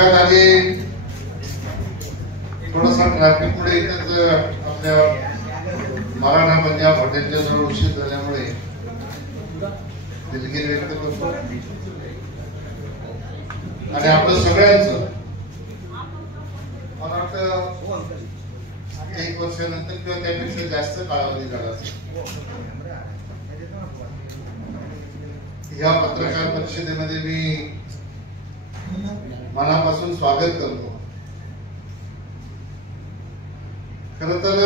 अपघात आले, थोडासा ट्रॅफिक मुळे इथंच आपल्या मराठा पंजाब हॉटेलच्या जवळ उशीर झाल्यामुळे दिलगिरी व्यक्त करतो. आणि आपलं सगळ्यांचं मला वाटतं 1 वर्षानंतर किंवा त्यापेक्षा जास्त कालावधी झाला असेल या पत्रकार परिषदेमध्ये मी मनापासून स्वागत करतो. खर तर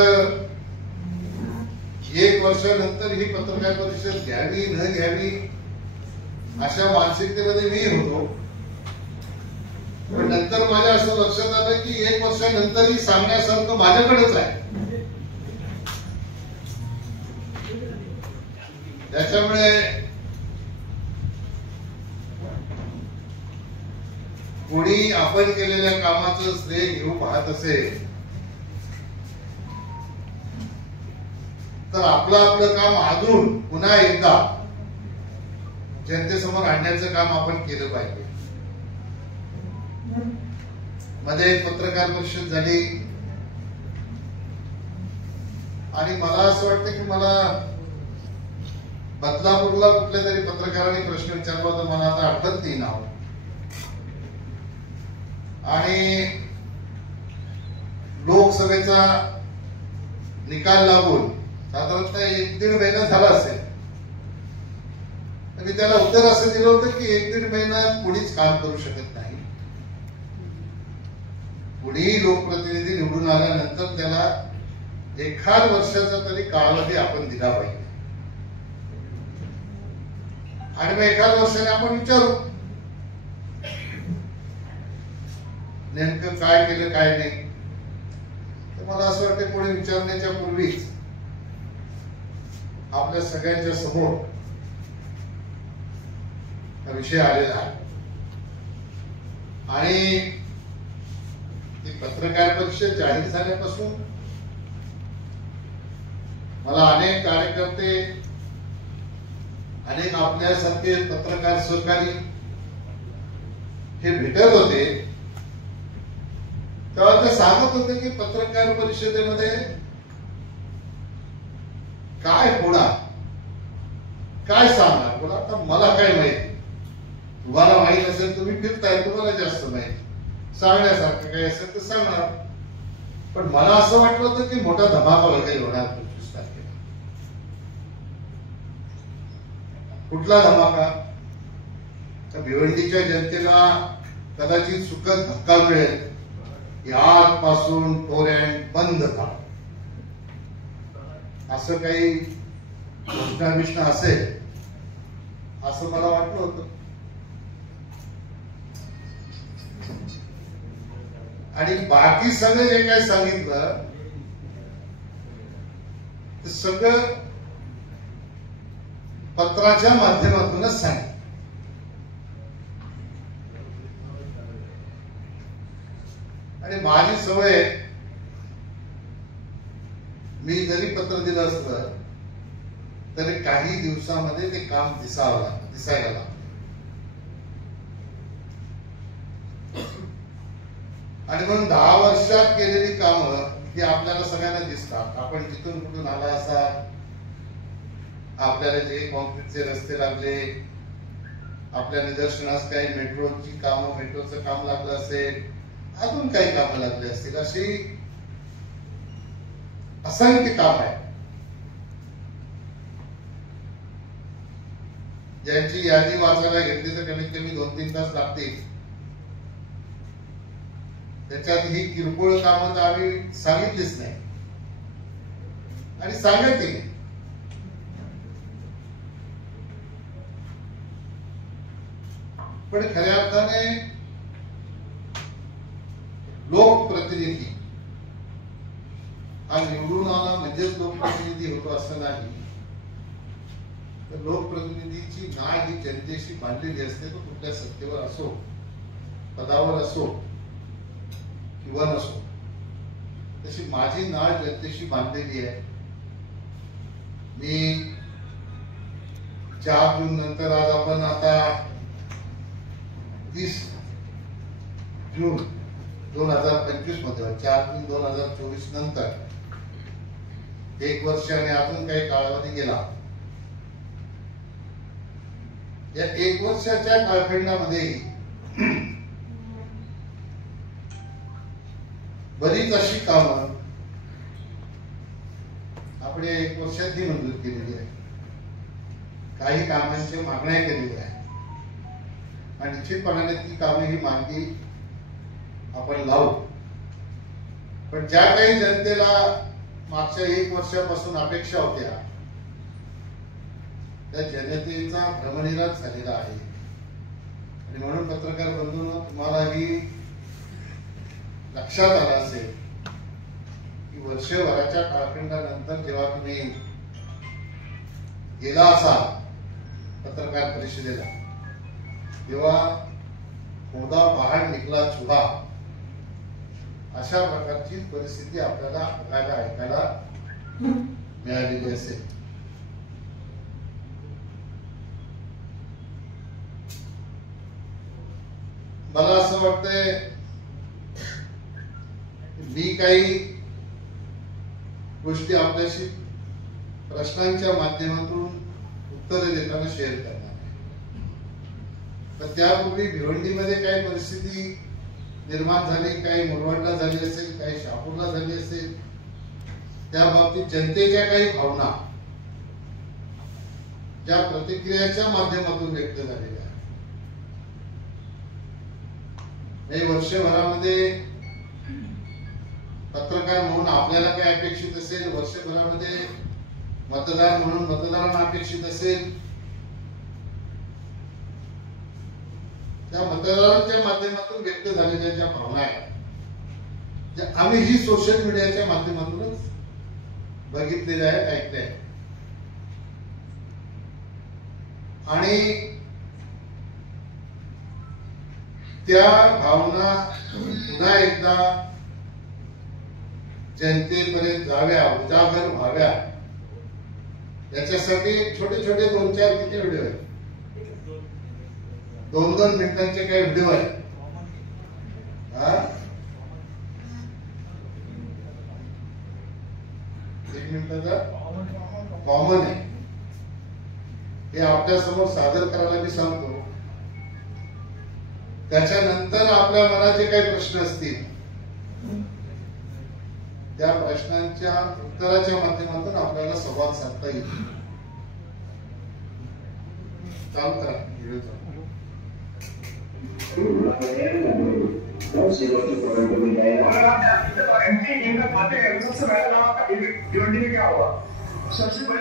1 वर्षानंतर ही पत्रकार परिषद घ्यावी न घ्यावी अशा मानसिकतेमध्ये मी होतो. पण नंतर माझ्या असं लक्षात आलं की 1 वर्षानंतरही सांगण्यासारखं माझ्याकडेच आहे. त्याच्यामुळे कोणी आपण केलेल्या कामाचं श्रेय घेऊ पाहत असेल तर आपलं काम अजून पुन्हा एकदा जनतेसमोर आणण्याचं काम आपण केलं पाहिजे. मध्ये एक पत्रकार परिषद झाली आणि मला असं वाटतं की मला बदलापूरला कुठल्या तरी पत्रकारांनी प्रश्न विचारला होता, मला आता आठवत नाही नाव. आणि लोकसभेचा निकाल लागून साधारणतः 1-1.5 महिना झाला असेल. मी त्याला उत्तर असं दिलं होतं की 1-1.5 महिन्यात कोणीच काम करू शकत नाही. कुणीही लोकप्रतिनिधी निवडून आल्यानंतर त्याला 1 वर्षाचा तरी कालावधी आपण दिला पाहिजे. आणि मग 1 वर्षाने आपण विचारू नेमकं काय केलं काय नाही. तर मला असं वाटतं कोणी विचारण्याच्या पूर्वीच आपल्या सगळ्यांच्या समोर हा विषय आलेला आहे. आणि ती पत्रकार परिषद जाहीर झाल्यापासून मला अनेक कार्यकर्ते, अनेक आपल्यासारखे पत्रकार सहकारी हे भेटत होते. तेव्हा ते सांगत होते की पत्रकार परिषदेमध्ये काय होणार, काय सांगणार. बोला आता मला काय माहिती, तुम्हाला माहित असेल, तुम्ही फिरताय, तुम्हाला जास्त माहिती. सांगण्यासारखं काही असेल तर सांगणार. पण मला असं वाटलं होतं की मोठा धमाका वगैरे होणार 25 तारखेला. कुठला धमाका? तर भिवंडीच्या जनतेला कदाचित सुखद धक्का मिळेल की आजपासून टोरंट बंद करा, असं काही घोषणा असेल असं मला वाटलं होतं. आणि बाकी सगळं जे काही सांगितलं ते सगळं पत्राच्या माध्यमातूनच सांगितलं. आणि माझी सवय, मी जरी पत्र दिलं असतं तरी काही दिवसामध्ये ते काम दिसायला लागलं. आणि म्हणून 10 वर्षात केलेली कामं ही आपल्याला सगळ्यांना दिसतात. आपण जिथून कुठून आला असा, आपल्याला जे कॉन्क्रीटचे रस्ते लागले, आपल्या निदर्शनास काही मेट्रोची कामं, मेट्रोचं काम लागलं असेल, अजून काही कामं लागली असतील, अशी असंख्य काम आहे ज्यांची यादी वाचायला घेतली तर कमीत कमी 2-3 तास लागतील. त्याच्यात ही किरकोळ कामं तर आम्ही सांगितलीच नाही आणि सांगायची नाही. पण खऱ्या अर्थाने लोकप्रतिनिधी हा निवडून आला म्हणजेच लोकप्रतिनिधी होतो असं नाही. तर लोकप्रतिनिधीची नाळ ही जनतेशी बांधलेली असते. तो कुठल्या सत्तेवर असो, पदावर असो किंवा नसो, तशी माझी नाळ जनतेशी बांधलेली आहे. मी 4 जून नंतर आज आपण आता 30 जून 2025 मध्ये 4 जून 2024 नंतर 1 वर्ष आणि अजून काही कालावधी गेला. या 1 वर्षाच्या कालखंडामध्ये बरीच अशी कामं आपण 1 वर्षात ही मंजूर केलेली आहे. काही कामांची मागण्या केलेल्या आहेत आणि निश्चितपणाने ती कामे ही मार्गी आपण लावू. पण ज्या काही जनतेला मागच्या 1 वर्षापासून अपेक्षा होत्या त्या जनतेचा भ्रमनिरास झालेला आहे. आणि म्हणून पत्रकार बंधूंनो, तुम्हालाही लक्षात आलं असेल की वर्षभराच्या कालखंडानंतर जेव्हा तुम्ही गेला असाल पत्रकार परिषदेला, तेव्हा खोदा पहाड निघला चुहा अशा प्रकारची परिस्थिती आपल्याला बघायला ऐकायला मिळालेली असेल. मला असं वाटतंय मी काही गोष्टी आपल्याशी प्रश्नांच्या माध्यमातून उत्तरे देताना शेअर करणार. तर त्यापूर्वी भिवंडीमध्ये काही परिस्थिती निर्माण झाली, काही मुरबाडला झाली असेल, काही शहापूरला झाली असेल, त्या बाबतीत जनतेच्या काही भावना ज्या प्रतिक्रियाच्या माध्यमातून व्यक्त झालेल्या आहेत. वर्षभरामध्ये पत्रकार म्हणून आपल्याला काय अपेक्षित असेल, वर्षभरामध्ये मतदार म्हणून मतदारांना अपेक्षित असेल, त्या मतदारांच्या माध्यमातून व्यक्त झालेल्या ज्या भावना आहेत ज्या आम्ही ही सोशल मीडियाच्या माध्यमातूनच बघितलेल्या आहेत, ऐकल्या आहेत. आणि त्या भावना पुन्हा एकदा जनतेपर्यंत जाव्या, उजागर व्हाव्या, याच्यासाठी छोटे छोटे 2-4 किती व्हिडिओ आहेत, 2-2 मिनिटांचे काही व्हिडिओ आहेत. एक मिनिटाचा कॉमन आहे, हे आपल्या समोर सादर करायला मी सांगतो. त्याच्यानंतर आपल्या मनाचे काही प्रश्न असतील त्या प्रश्नांच्या उत्तराच्या माध्यमातून आपल्याला संवाद साधता येईल. चालू करा व्हिडिओ चालू. सबसे पहले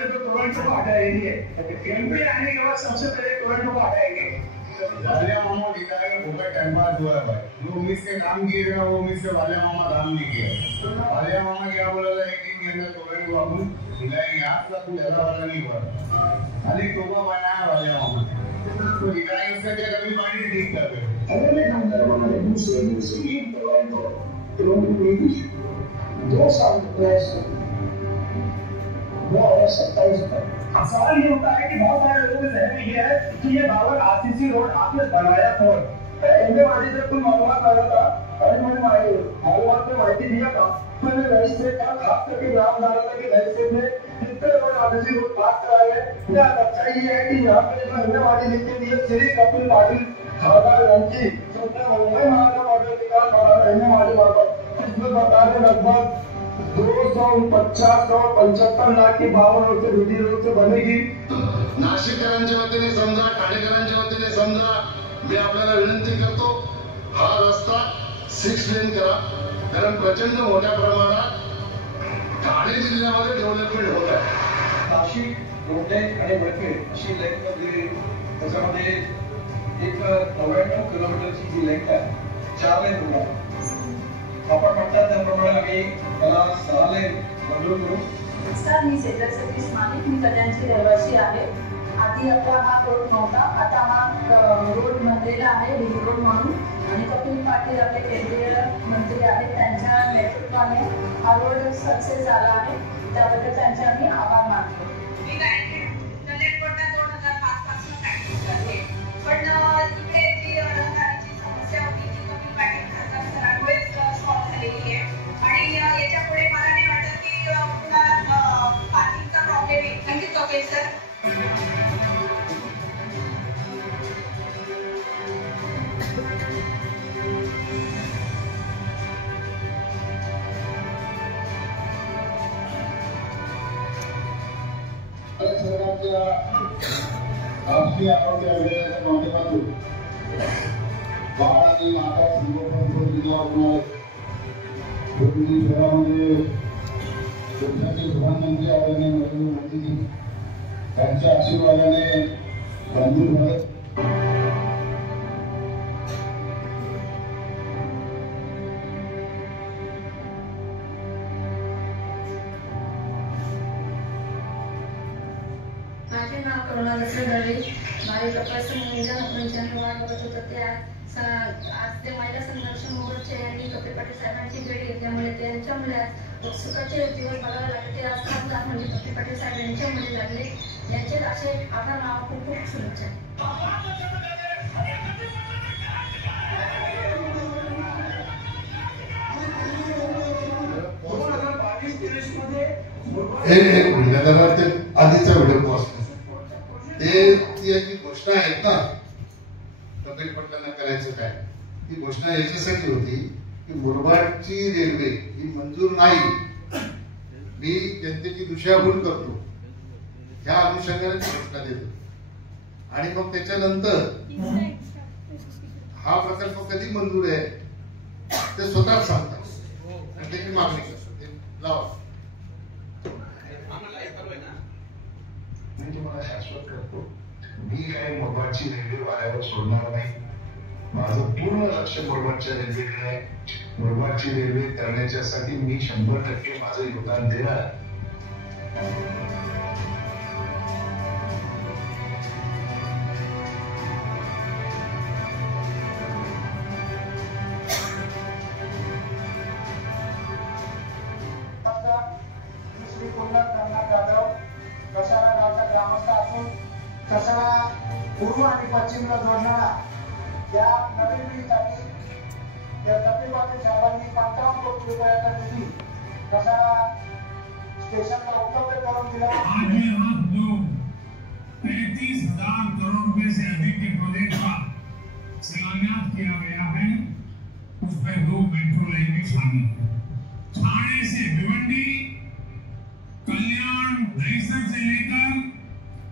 तो टोरंटो को हटाएंगे, एमपी आने के बाद सबसे पहले टोरंटो को हटाएंगे. वालिया मामा दिखाएगा भूखा टाइम पास हुआ है भाई. जो उम्मीद के काम किए ना वो उम्मीद से वालिया मामा काम नहीं किया. वालिया मामा क्या बोला था कि अंदर टोरंटो को अपन दिखाएंगे. आज तक कुछ ऐसा वाला नहीं हुआ. खाली टोपा बनाया वालिया मामा तो दिखाएंगे. उसका क्या कभी पानी ठीक कर दे. अरे मैं काम कर रहा हूँ दूसरे टोरंटो 2 साल प्लस 2027 तक. सवाल ये होता है कि बहुत सारे लोगों के जहन में ये है कि ये बाबर आरसीसी रोड आपने बनाया कौन? एमए वाली जब कोई मालूमात आया था, अरे मैंने मालूमात में माहिती दिया था, मैंने रजिस्ट्रे का खास करके नाम डाला था कि रजिस्ट्रे में कितने रोड आरसीसी रोड पास कराए गए. क्या सच्चाई ये है कि यहाँ पे जो एमए वाली लिख के दिए श्री कपिल पाटिल खासदार रंजी जो मुंबई महानगर मॉडल के कारण एमए वाली मॉडल इसमें बता रहे लगभग 250-275 लाख की 52 रोड से बीटी रोड से बनेगी. नाशिककरांच्या वतीने समजा, ठाणेकरांच्या वतीने समजा, मी आपल्याला विनंती करतो हा रस्ता 6 लेन करा. कारण प्रचंड मोठ्या प्रमाणात ठाणे जिल्ह्यामध्ये डेव्हलपमेंट होत आहे. नाशिक, रोटे आणि वडखेड अशी लेंथ मध्ये त्याच्यामध्ये एक 99 किलोमीटरची जी लेंथ आहे 4 लेन होणार. आपण म्हणतात त्याप्रमाणे आम्ही त्याला 6 लेन मंजूर करू. नमस्कार, मी सेजल सतीश मालिक, मी कल्याणची रहिवासी आहे. आधी आपला हा रोड नव्हता, आता हा रोड बनलेला आहे रिंग रोड म्हणून. आणि कपिल पाटील आपले केंद्रीय मंत्री आहेत, त्यांच्या नेतृत्वाने हा रोड सक्सेस झाला आहे. त्याबद्दल त्यांचे आम्ही आभार मानतो. मी कलेक्टरला 2005 पासून प्रॅक्टिस करते, पण इकडे जी रस्त्याची समस्या होती ती कपिल पाटील आपल्याला राष्ट्रीय आरोग्य अभियानाच्या माध्यमातून बाळ आणि माता संगोपन जिल्हा रुग्णालय शहरामध्ये देशाचे प्रधानमंत्री आदरणीय नरेंद्र मोदीजी यांच्या आशीर्वादाने मंजूर झाले. माझे नाव करुणा दसरे. माझे कपाशी महिला मंचाने वाढ बघत होतं ते आज ते महिला संरक्षण मोर्चे यांनी कपिल पाटील साहेबांची भेट घेतल्यामुळे त्यांच्यामुळे आज सुखाचे दिवस बघावे लागले. ते आज खासदार म्हणजे कपिल पाटील साहेब यांच्यामुळे लागले. यांचे असे आभार नाव खूप खूप शुभेच्छा. आधीचा व्हिडिओ पोस्ट याची घोषणा आहेत ना कपिल पटलांना करायचं काय, ती घोषणा याच्यासाठी होती की मुरबाडची रेल्वे ही मंजूर नाही, मी जनतेची दिशाभूल करतो ह्या अनुषंगाने घोषणा देतो. आणि मग त्याच्यानंतर हा प्रकल्प कधी मंजूर आहे ते स्वतःच सांगतात आणि त्याची मागणी करतात. लावा. मी तुम्हाला शाश्वत करतो, मी काय मुरबाडची रेल्वे वाऱ्यावर सोडणार नाही. माझं पूर्ण लक्ष मुरबाडच्या रेल्वेकडे आहे. मुरबाडची रेल्वे करण्याच्यासाठी मी 100% माझं योगदान देणार. कसारा गावचा ग्रामस्थ असून कसारा पूर्व आणि पश्चिमला जोडणारा या नवीन ब्रिजसाठी या कपिल पाटील साहेबांनी 55 कोटी रुपयाचा निधी कसारा स्टेशनला उपलब्ध करून दिला. 35,000 करोड़ रुपए से अधिक के प्रोजेक्ट का शिलान्यास किया गया है. उसमें 2 मेट्रो लाइन भी शामिल है. ठाणे से भिवंडी, कल्याण, दहीसर से लेकर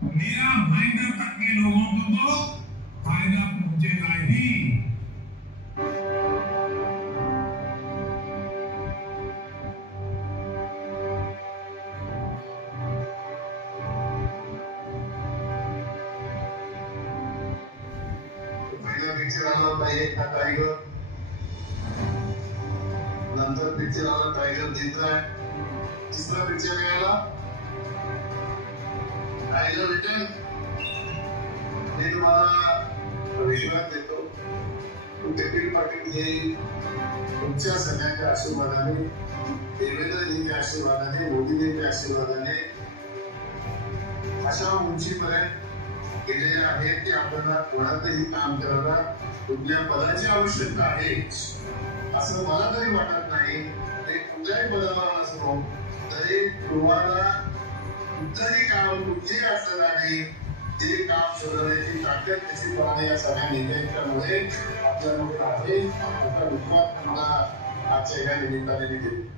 मीरा भाईंदर तक के लोगों को तो फायदा पहुंचेगा ही. पहिला पिक्चर आला होता एक था टाइगर, नंतर पिक्चर आला टाइगर जिंकला. तिसरा पिक्चर यायला टायगर रिटर्न. मी तुम्हाला विश्वास देतो कपिल पाटील हे तुमच्या सगळ्यांच्या आशीर्वादाने, देवेंद्रजींच्या आशीर्वादाने, मोदीजींच्या आशीर्वादाने अशा उंचीपर्यंत गेलेले आहेत की आपल्याला कोणातही काम करायला कुठल्या पदाची आवश्यकता आहे असं मला तरी वाटत नाही. ते कुठल्याही पदावर असो तरी तुम्हाला कुठलंही काम कुठेही असलं नाही ते काम शोधण्याची ताकद त्याची पाहणे या सगळ्या नेत्यांच्यामुळे आपल्यामध्ये आहे. आपला विश्वास मला आजच्या या निमित्ताने दिले.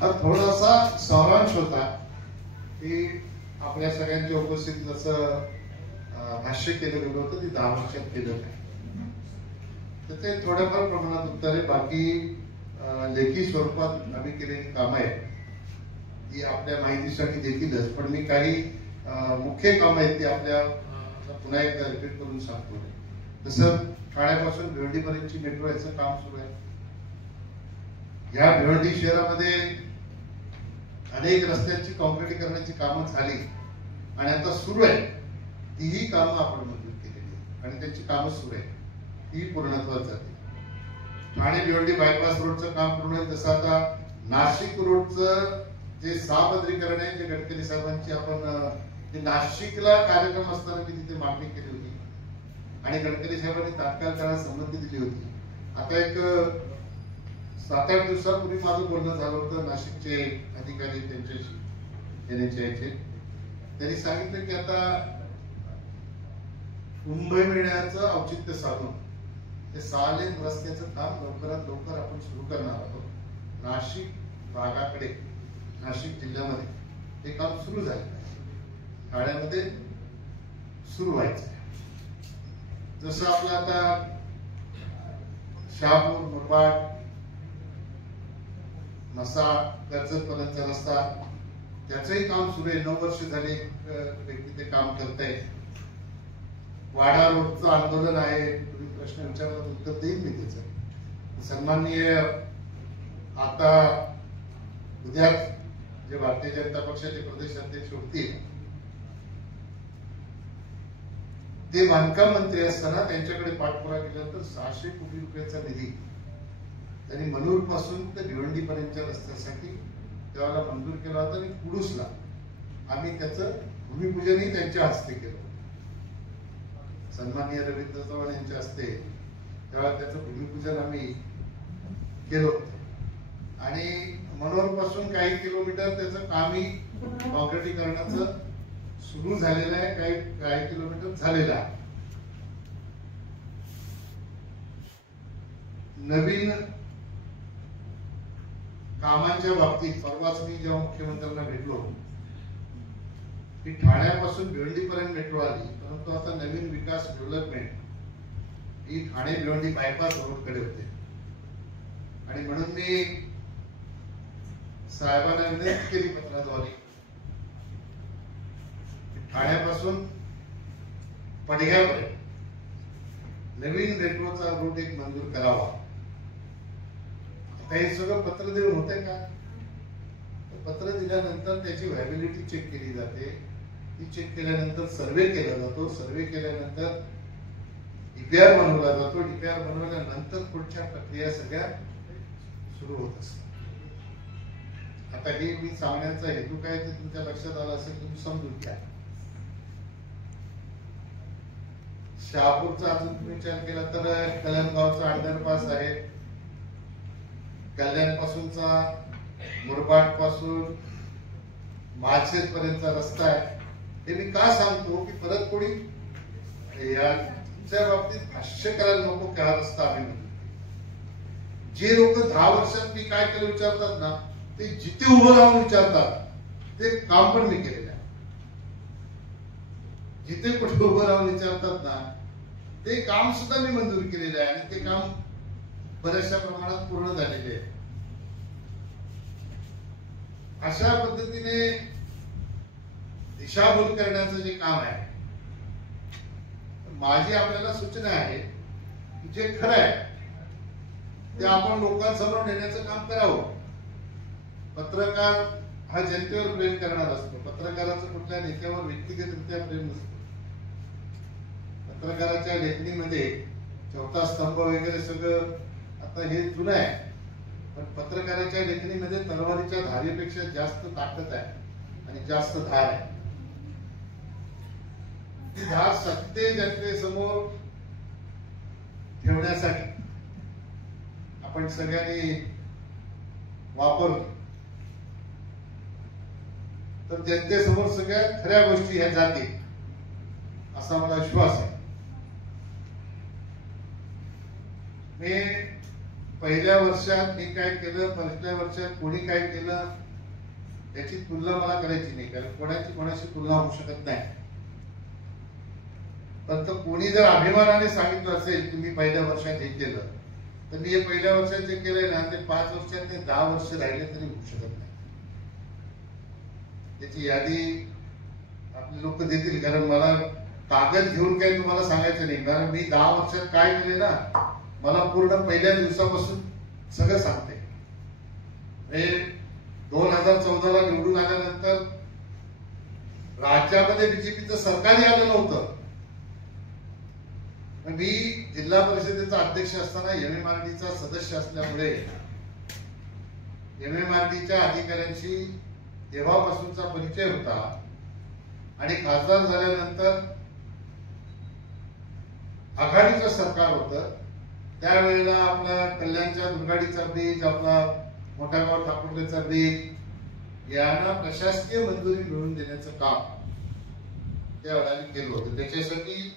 हा थोडासा सारांश होता की आपल्या सगळ्यांच्या उपस्थित जसं भाष्य केलं गेलं होतं ते 10 वर्षात केलं नाही. तर ते थोड्याफार प्रमाणात उत्तरे, बाकी लेखी स्वरूपात आम्ही केलेली कामं आहेत ती आपल्या माहितीसाठी देतीलच, पण मी काही मुख्य कामं आहेत ती आपल्या पुन्हा एकदा रिपीट करून सांगतो. जसं ठाण्यापासून भिवंडीपर्यंतची मेट्रो याचं काम सुरू आहे. या भिवंडी शहरामध्ये अनेक रस्त्यांची काँक्रिटीकरणाची कामं झाली आणि आता सुरू आहे. तीही कामं आपण मंजूर केलेली आहे आणि त्यांची कामं सुरू आहे, ती पूर्णत्वात जाते. ठाणे भिवंडी बायपास रोडचं काम पूर्ण आहे. जसं आता नाशिक रोडचं जे साबद्रीकरण आहे, जे गडकरी साहेबांची आपण नाशिकला कार्यक्रम असताना मी तिथे मागणी केली होती आणि गडकरी साहेबांनी तात्काळ त्याला संमती दिली होती. आता एक 7-8 दिवसापूर्वी माझं बोलणं झालं होतं नाशिकचे अधिकारी त्यांच्याशी, त्यांनी सांगितलं की आता कुंभमेळ्याचं औचित्य साधून ते 6 लेन रस्त्याचं काम लवकरात लवकर आपण सुरू करणार आहोत. नाशिक भागाकडे नाशिक जिल्ह्यामध्ये हे काम सुरू झालेलं आहे, ठाण्यामध्ये सुरू व्हायचं आहे. जसं आपलं आता शहापूर, मुरबाड, म्हसाळ, कर्जत पर्यंतचा रस्ता त्याचंही काम सुरू आहे. 9 वर्ष झाले व्यक्ती ते काम करत आहे. वाडा रोडचं आंदोलन आहे, तुम्ही प्रश्न विचारला उत्तर देईन मी त्याचं. सन्माननीय आता उद्या जे भारतीय जनता पक्षाचे प्रदेश अध्यक्ष होतील ते बांधकाम मंत्री असताना त्यांच्याकडे पाठपुरावा केल्यानंतर 600 कोटी रुपयाचा निधी त्यांनी मनूर पासून ते भिवंडी पर्यंतच्या रस्त्यासाठी त्यावेळेला मंजूर केला होता आणि कुडूसला आम्ही त्याचं भूमिपूजनही त्यांच्या हस्ते केलं. सन्माननीय रवींद्र चव्हाण यांच्या हस्ते तेव्हा त्याचं भूमिपूजन आम्ही केलं होतं आणि मनोर पासून काही किलोमीटर त्याचं कामही कॉन्क्रिटीकरणाचं सुरू झालेलं आहे, काही किलोमीटर झालेलं आहे. नवीन कामांच्या बाबतीत परवाच मी जेव्हा मुख्यमंत्र्यांना भेटलो की ठाण्यापासून भिवंडी पर्यंत मेट्रो आली, परंतु आता नवीन विकास डेव्हलपमेंट ही ठाणे भिवंडी बायपास रोडकडे होते आणि म्हणून मी साहेबांना विनंती केली पत्राद्वारे ठाण्यापासून पडघ्यापर्यंत नवीन मेट्रोचा रूट एक मंजूर करावा. आता हे सगळं पत्र देऊन होते का? पत्र दिल्यानंतर त्याची व्हॅलिडिटी चेक केली जाते. ती चेक केल्यानंतर सर्वे केला जातो. सर्वे केल्यानंतर डीपीआर बनवला जातो. डीपीआर बनवल्यानंतर पुढच्या प्रक्रिया सगळ्या सुरू होत असतात. आता हे मी सांगण्याचा हेतू काय ते तुमच्या लक्षात आला असेल, तुम्ही समजून घ्या. शहापूरचा अजून तुम्ही विचार केला तर कल्याणगावचा अंडरपास आहे, कल्याण पासूनचा मुरबाड पासून माळशेज पर्यंतचा रस्ता आहे. हे मी का सांगतो की परत कोणी याच्या बाबतीत भाष्य करायला नको की हा रस्ता आम्ही म्हणतो. जे लोक 10 वर्षात मी काय केलं विचारतात ना, ते जिथे उभं राहून विचारतात ते काम पण मी केलेलं आहे. जिथे कुठे उभं राहून विचारतात ना ते काम सुद्धा मी मंजूर केलेलं आहे आणि ते काम बऱ्याचशा प्रमाणात पूर्ण झालेले आहे. अशा पद्धतीने दिशाभूल करण्याचं जे काम आहे, माझी आपल्याला सूचना आहे की जे खरं आहे ते आपण लोकांसमोर नेण्याचं काम करावं. पत्रकार हा जनतेवर प्रेम करणार असतो. पत्रकाराचं कुठल्या नेत्यावर व्यक्तिगतरित्या प्रेम नसतं. पत्रकाराच्या लेखणीमध्ये चौथा स्तंभ वगैरे सगळं आता हे जुनं आहे, पण पत्रकाराच्या लेखणीमध्ये तलवारीच्या धारेपेक्षा जास्त ताकद आहे आणि जास्त धार आहे. ती धार सत्य जनतेसमोर ठेवण्यासाठी आपण सगळ्यांनी वापरली तर जनतेसमोर सगळ्या खऱ्या गोष्टी ह्या जातील असा मला विश्वास आहे. मी पहिल्या वर्षात मी काय केलं, पहिल्या वर्षात कोणी काय केलं याची तुलना मला करायची नाही, कारण कोणाची तुलना होऊ शकत नाही. पण कोणी जर अभिमानाने सांगितलं असेल की मी पहिल्या वर्षात हे केलं, तर मी हे पहिल्या वर्षात जे केलंय ना ते 5 वर्षात ते 10 वर्ष राहिले तरी होऊ शकत नाही. त्याची यादी आपले लोक देतील, कारण मला कागद घेऊन काही तुम्हाला सांगायचं नाही, कारण मी 10 वर्षात काय केले ना मला पूर्ण पहिल्या दिवसापासून सगळं सांगते. 2014ला निवडून आल्यानंतर राज्यामध्ये बीजेपीचं सरकारही आलं नव्हतं. मी जिल्हा परिषदेचा अध्यक्ष असताना एमएमआरडीचा सदस्य असल्यामुळे एमएमआरडीच्या अधिकाऱ्यांशी तेव्हापासूनचा परिचय होता आणि खासदार झाल्यानंतर आघाडीचं सरकार होतं. त्यावेळेला आपला कल्याणच्या दुर्गाडीचा ब्रिज, आपला मोठागाव ठाकुर्लेचा ब्रिज यांना प्रशासकीय मंजुरी मिळवून देण्याचं काम त्यावेळेला केलं होतं. त्याच्यासाठी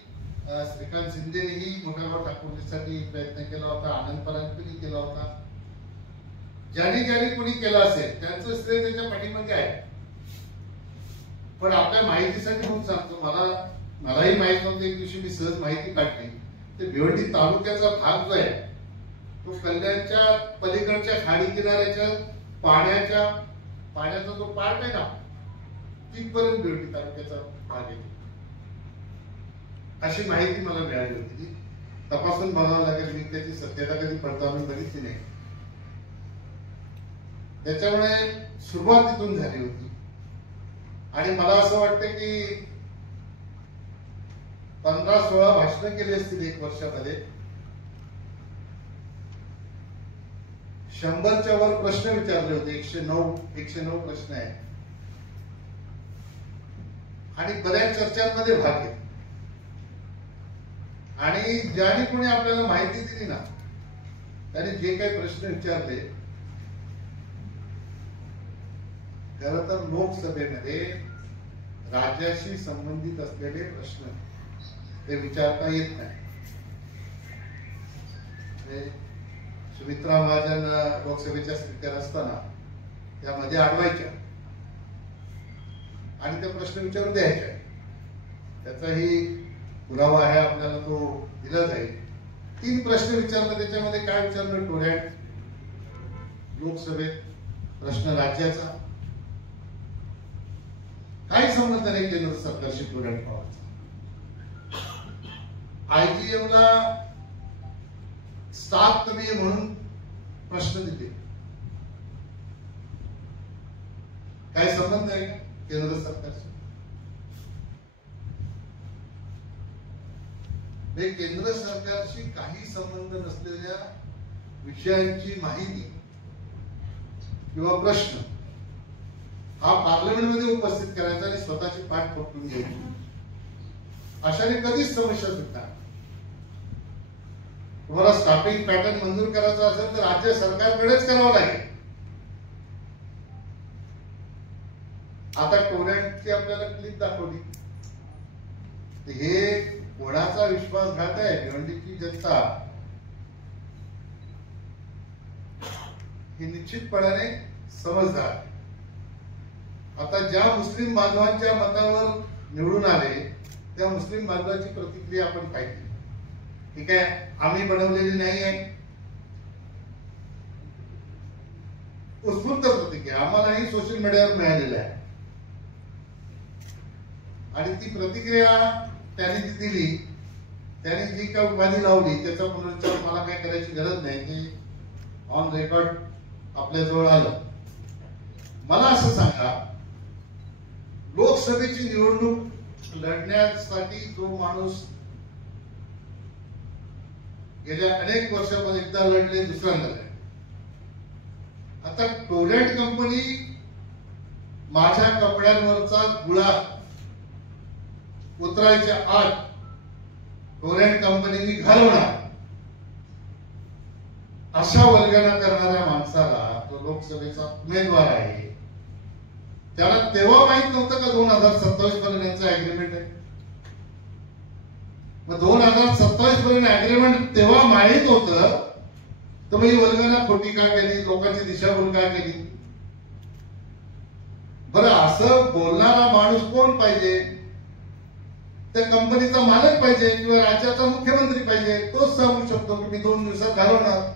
श्रीकांत शिंदेनेही मोठागाव ठाकुर्लेसाठी प्रयत्न केला होता, आनंद परांजपेंनी केला होता. ज्यांनी ज्यांनी कोणी केलं असेल त्यांचं श्रेय त्याच्या पाठीमागे आहे. पण आपल्या माहितीसाठी म्हणून सांगतो, मलाही माहित नव्हतं. एक दिवशी मी सहज माहिती काढली. ते भिवंडी तालुक्याचा भाग जो आहे तो कल्याणच्या पलीकडच्या खाडी किनाऱ्याच्या पाण्याचा जो पार्ट आहे ना तिथपर्यंत भिवंडी तालुक्याचा भाग आहे. अशी माहिती मला मिळाली होती. तपासून बघावं लागेल, मी त्याची सत्यता कधी पडताळून बघितली नाही. त्याच्यामुळे सुरुवात तिथून झाली होती. आणि मला असं वाटतं की 15-16 भाषणं केली असतील एक वर्षामध्ये. 100च्या वर प्रश्न विचारले होते. 109 प्रश्न आहेत. आणि बऱ्याच चर्चांमध्ये भाग घेतला. आणि ज्यांनी कोणी आपल्याला माहिती दिली ना त्यांनी जे काही प्रश्न विचारले, खरं तर लोकसभेमध्ये राज्याशी संबंधित असलेले प्रश्न ते विचारता येत नाही. सुमित्रा महाजन लोकसभेच्या स्पीकर असताना त्यामध्ये अडवायच्या आणि ते प्रश्न विचारून द्यायचे. त्याचाही पुरावा आहे आपल्याला, तो दिला जाईल. 3 प्रश्न विचारले. त्याच्यामध्ये काय विचारलं? टोरॅट लोकसभेत प्रश्न राज्याचा, काही संबंध नाही केंद्र सरकारशी टोरॅट पावाचा. IGM ला स्टाफ कमी आहे म्हणून प्रश्न दिले. काय संबंध आहे का केंद्र सरकारशी? केंद्र सरकारशी काही संबंध नसलेल्या विषयांची माहिती किंवा प्रश्न हा पार्लमेंटमध्ये उपस्थित करायचा आणि स्वतःची पाठ पकडून घ्यायची. अशाने कधीच समस्या सुटणार. तुम्हाला स्टाफिंग पॅटर्न मंजूर करायचा असेल तर राज्य सरकारकडेच करावं लागेल. आता टोरॅटची आपल्याला क्लिप दाखवली. हे कोणाचा विश्वासघात आहे? भिवंडीची जनता ही निश्चितपणाने समजदार. आता ज्या मुस्लिम बांधवांच्या मतावर निवडून आले त्या मुस्लिम बांधवांची प्रतिक्रिया आपण पाहिली. ठीक आहे, आम्ही बनवलेली नाही आहे. उत्स्फूर्त प्रतिक्रिया आम्हालाही सोशल मीडियावर मिळालेल्या आहे. आणि ती प्रतिक्रिया त्यांनी जी दिली, त्यांनी जी काही उपाधी लावली त्याचा पुनरुच्चार मला काय करायची गरज नाही. ते ऑन रेकॉर्ड आपल्या जवळ आलं. मला असं सांगा, लोकसभेची निवडणूक लढण्यासाठी जो माणूस गेल्या अनेक वर्षामध्ये एकदा लढले, दुसऱ्यांदा लढले. आता टोरॅट कंपनी माझ्या कपड्यांवरचा गुळा उतरायच्या आत टोरॅट कंपनीने घालवणार, अशा वल्गना करणाऱ्या माणसाला तो लोकसभेचा उमेदवार आहे. त्याला तेव्हा माहित नव्हतं का 2027 पर्यंत यांचं अग्रीमेंट आहे? मग 2027 पर्यंत अग्रीमेंट तेव्हा माहित होतं तर मग ही वल्गना खोटी का केली? लोकांची दिशाभूल का केली? बरं, असं बोलणारा माणूस कोण पाहिजे? त्या कंपनीचा मालक पाहिजे किंवा राज्याचा मुख्यमंत्री पाहिजे. तोच सांगू शकतो की मी 2 दिवसात घालवणार.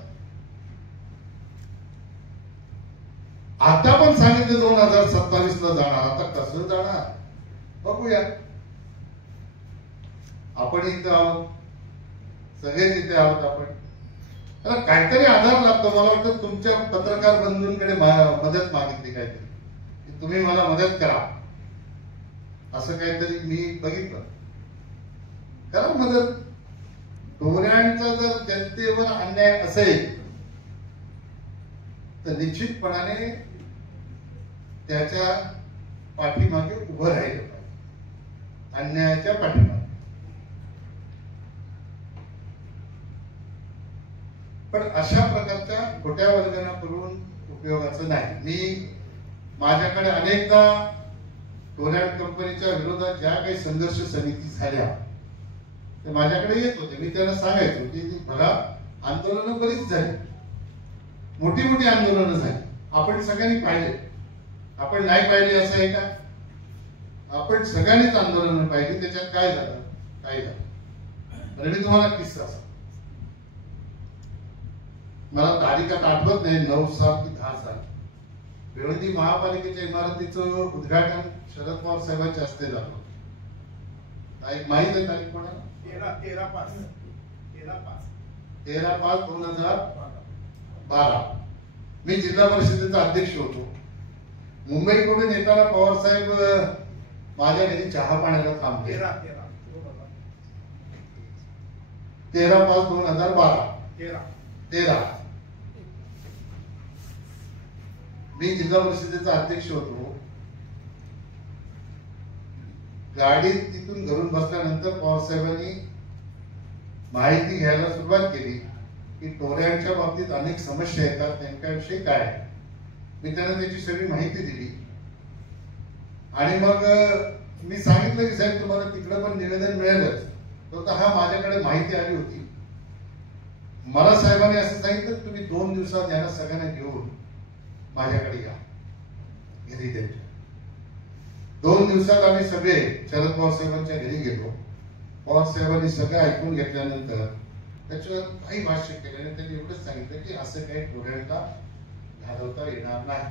आता पण सांगितलं 2027 ला जाणार. आता कसं जाणार बघूया. आपण इथं आहोत, सगळेच इथे आहोत. आपण त्याला काहीतरी आधार लागतो. मला वाटतं तुमच्या पत्रकार बंधूंकडे मदत मागितली काहीतरी, तुम्ही मला मदत करा असं काहीतरी मी बघितलं. करा मदत. टोरॅटचा जर जनतेवर अन्याय असेल तर निश्चितपणाने त्याच्या पाठीमागे उभं राहिलं पाहिजे, अन्यायाच्या पाठीमागे. पण अशा प्रकारच्या खोट्या वल्गना करून उपयोगाचं नाही. मी माझ्याकडे अनेकदा टोरॅट कंपनीच्या विरोधात ज्या काही संघर्ष समिती झाल्या ते माझ्याकडे येत होते. मी त्यांना सांगायचो की बघा, आंदोलनं बरीच झाली मोठी मोठी आंदोलनं झाली, आपण सगळ्यांनी पाहिले. आपण नाही पाहिले असं आहे का? आपण सगळ्यांनीच आंदोलन पाहिजे. त्याच्यात काय झालं? काय झालं? म्हणजे मी तुम्हाला किस्सा सांगतो. मला तारीख आता आठवत नाही, 9 साल की 10 साल, भिवंडी महापालिकेच्या इमारतीचं उद्घाटन शरद पवार साहेबांच्या हस्ते झालं. तारीख माहित आहे? तारीख कोणाला? 13/5/2012. मी जिल्हा परिषदेचा अध्यक्ष होतो. मुंबईकडून येताना पवार साहेब माझ्या घरी चहा पाण्याला थांबले. 13/5/2012. मी जिल्हा परिषदेचा अध्यक्ष होतो. गाडीत तिथून घरून बसल्यानंतर पवार साहेबांनी माहिती घ्यायला सुरुवात केली की टोऱ्यांच्या बाबतीत अनेक समस्या येतात, नेमक्याविषयी काय. मी त्यांना त्याची सगळी माहिती दिली आणि मग मी सांगितलं की साहेब तुम्हाला तिकडं पण निवेदन मिळेलच. तर हा माझ्याकडे माहिती आली होती. मला साहेबांनी असं सांगितलं तुम्ही 2 दिवसात यांना सगळ्यांना घेऊन माझ्याकडे या घरी द्यायच्या. 2 दिवसात आम्ही सगळे शरद पवार साहेबांच्या घरी गेलो. पवार साहेबांनी सगळं ऐकून घेतल्यानंतर त्याच्यावर काही भाष्य केलं आणि त्यांनी एवढंच सांगितलं की असं काही टोऱ्यांना घालवता येणार नाही.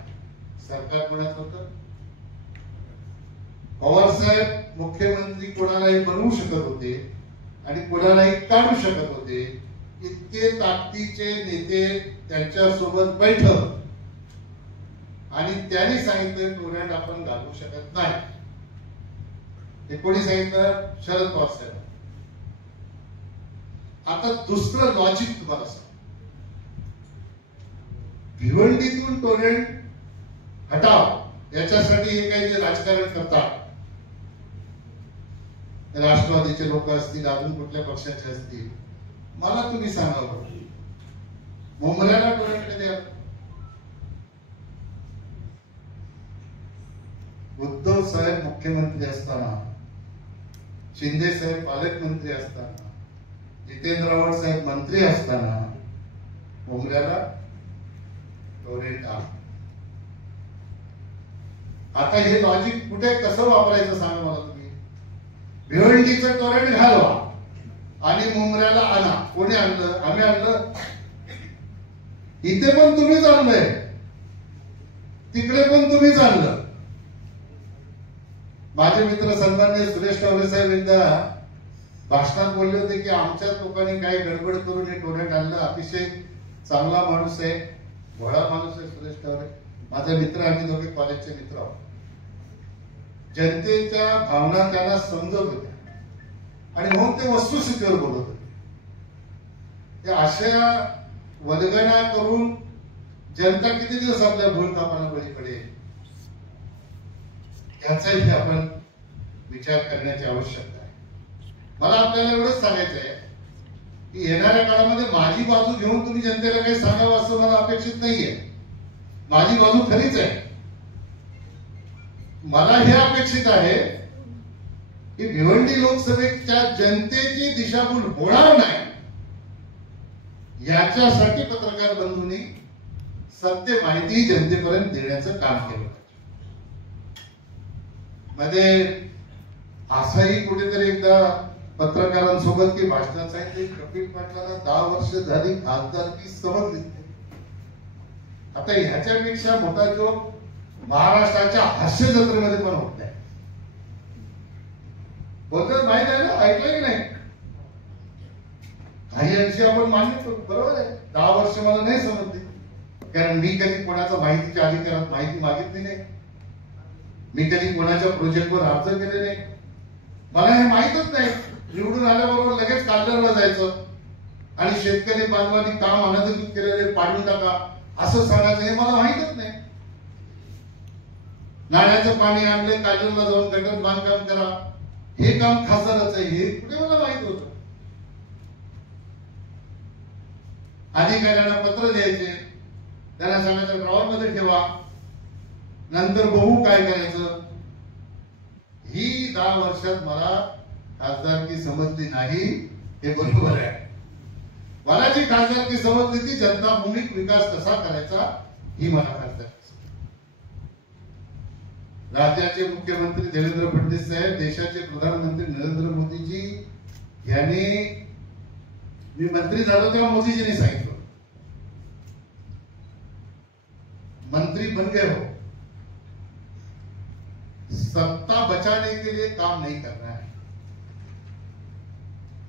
सरकार कोणाचं होतं? पवार साहेब मुख्यमंत्री कोणालाही बनवू शकत होते आणि कोणालाही काढू शकत होते. इतके ताकदीचे नेते त्यांच्यासोबत बैठक आणि त्यांनी सांगितलं टोऱ्यांना आपण घालवू शकत नाही. हे कोणी सांगितलं? शरद पवार साहेब. आता दुसरं लॉजिक तुम्हाला सांग. भिवंडीतून टोरेंट हटाव याच्यासाठी हे काही जे राजकारण करतात, राष्ट्रवादीचे लोक असतील, अजून कुठल्या पक्षाचे असतील, मला तुम्ही सांगावं मुंबईला टोरेंट कधी आलं? उद्धव साहेब मुख्यमंत्री असताना, शिंदे साहेब पालकमंत्री असताना, जितेंद्र आव्हाड साहेब मंत्री असताना मुंबईला टोरेंट आलं. आता हे लॉजिक कुठे कसं वापरायचं सांगा मला तुम्ही. भिवंडीचं टोरेंट घालवा आणि मुंबईला आणा. कोणी आणलं? आम्ही आणलं. इथे पण तुम्हीच आणलंय, तिकडे पण तुम्हीच आणलं. माझे मित्र सन्माननीय सुरेश टावरे साहेब एकदा भाषणात बोलले होते की आमच्या लोकांनी काही गडबड करून हे टोरेंट आणलं. अतिशय चांगला माणूस आहे, भोळा माणूस आहे सुरेश टावरे, माझा मित्र. आम्ही दोघे कॉलेजचे मित्र आहोत. जनतेच्या भावना त्यांना समजत होत्या आणि म्हणून ते वस्तुस्थितीवर बोलत होते. त्या अशा वल्गना करून जनता किती दिवस आपल्या भूलथापांना बळी पडेल याचाही आपण विचार करण्याची आवश्यकता आहे. मला आपल्याला एवढंच सांगायचं आहे की येणाऱ्या काळामध्ये माझी बाजू घेऊन तुम्ही जनतेला काही सांगावं असं मला अपेक्षित नाहीये. माझी बाजू खरीच आहे. मला हे अपेक्षित आहे की भिवंडी लोकसभेच्या जनतेची दिशाभूल होणार नाही याच्यासाठी पत्रकार बंधूंनी सत्य माहिती जनतेपर्यंत देण्याचं काम केलं. मध्ये असाही कुठेतरी एकदा पत्रकारांसोबत की भाषणात सांगितले कपिल पाटलांना 10 वर्ष झाली खासदारकी समजली. आता ह्याच्यापेक्षा मोठा जोक महाराष्ट्राच्या हास्य जत्रेमध्ये पण होत नाही. बोलतात माहित आहे ना, ऐकलं की नाही? काही अंशी आपण मान्य करू, बरोबर आहे. 10 वर्ष मला नाही समजली, कारण मी कधी कोणाचा माहितीच्या अधिकारात माहिती मागितली नाही. मी कधी कोणाच्या प्रोजेक्टवर अर्ज केले नाही. मला हे माहितच नाही. निवडून आल्याबरोबर लगेच कालरला जायचं आणि शेतकरी बांधवांनी काम अनधिकृत केलेले पाडून टाका असं सांगायचं हे मला माहितच नाही. नाल्याचं पाणी आणले, कालरला जाऊन गटर बांधकाम करा, हे काम खासदाराचं आहे, हे कुठे मला माहित होतं. अधिकाऱ्यांना पत्र द्यायचे, त्यांना सांगायचं ड्रॉवर मध्ये ठेवा, नंतर बघू काय करायचं. ही 10 वर्षात मला खासदारकी समजली नाही, हे बरोबर आहे. मला जी खासदारकी समजली ती जनताभिमुख विकास कसा करायचा ही मला खासदारकी. राज्याचे मुख्यमंत्री देवेंद्र फडणवीस साहेब, देशाचे प्रधानमंत्री नरेंद्र मोदीजी यांनी, मी मंत्री झालो तेव्हा मोदीजींनी सांगितलं, मंत्री बन गए हो, सत्ता बचाने के लिए काम नहीं करना है,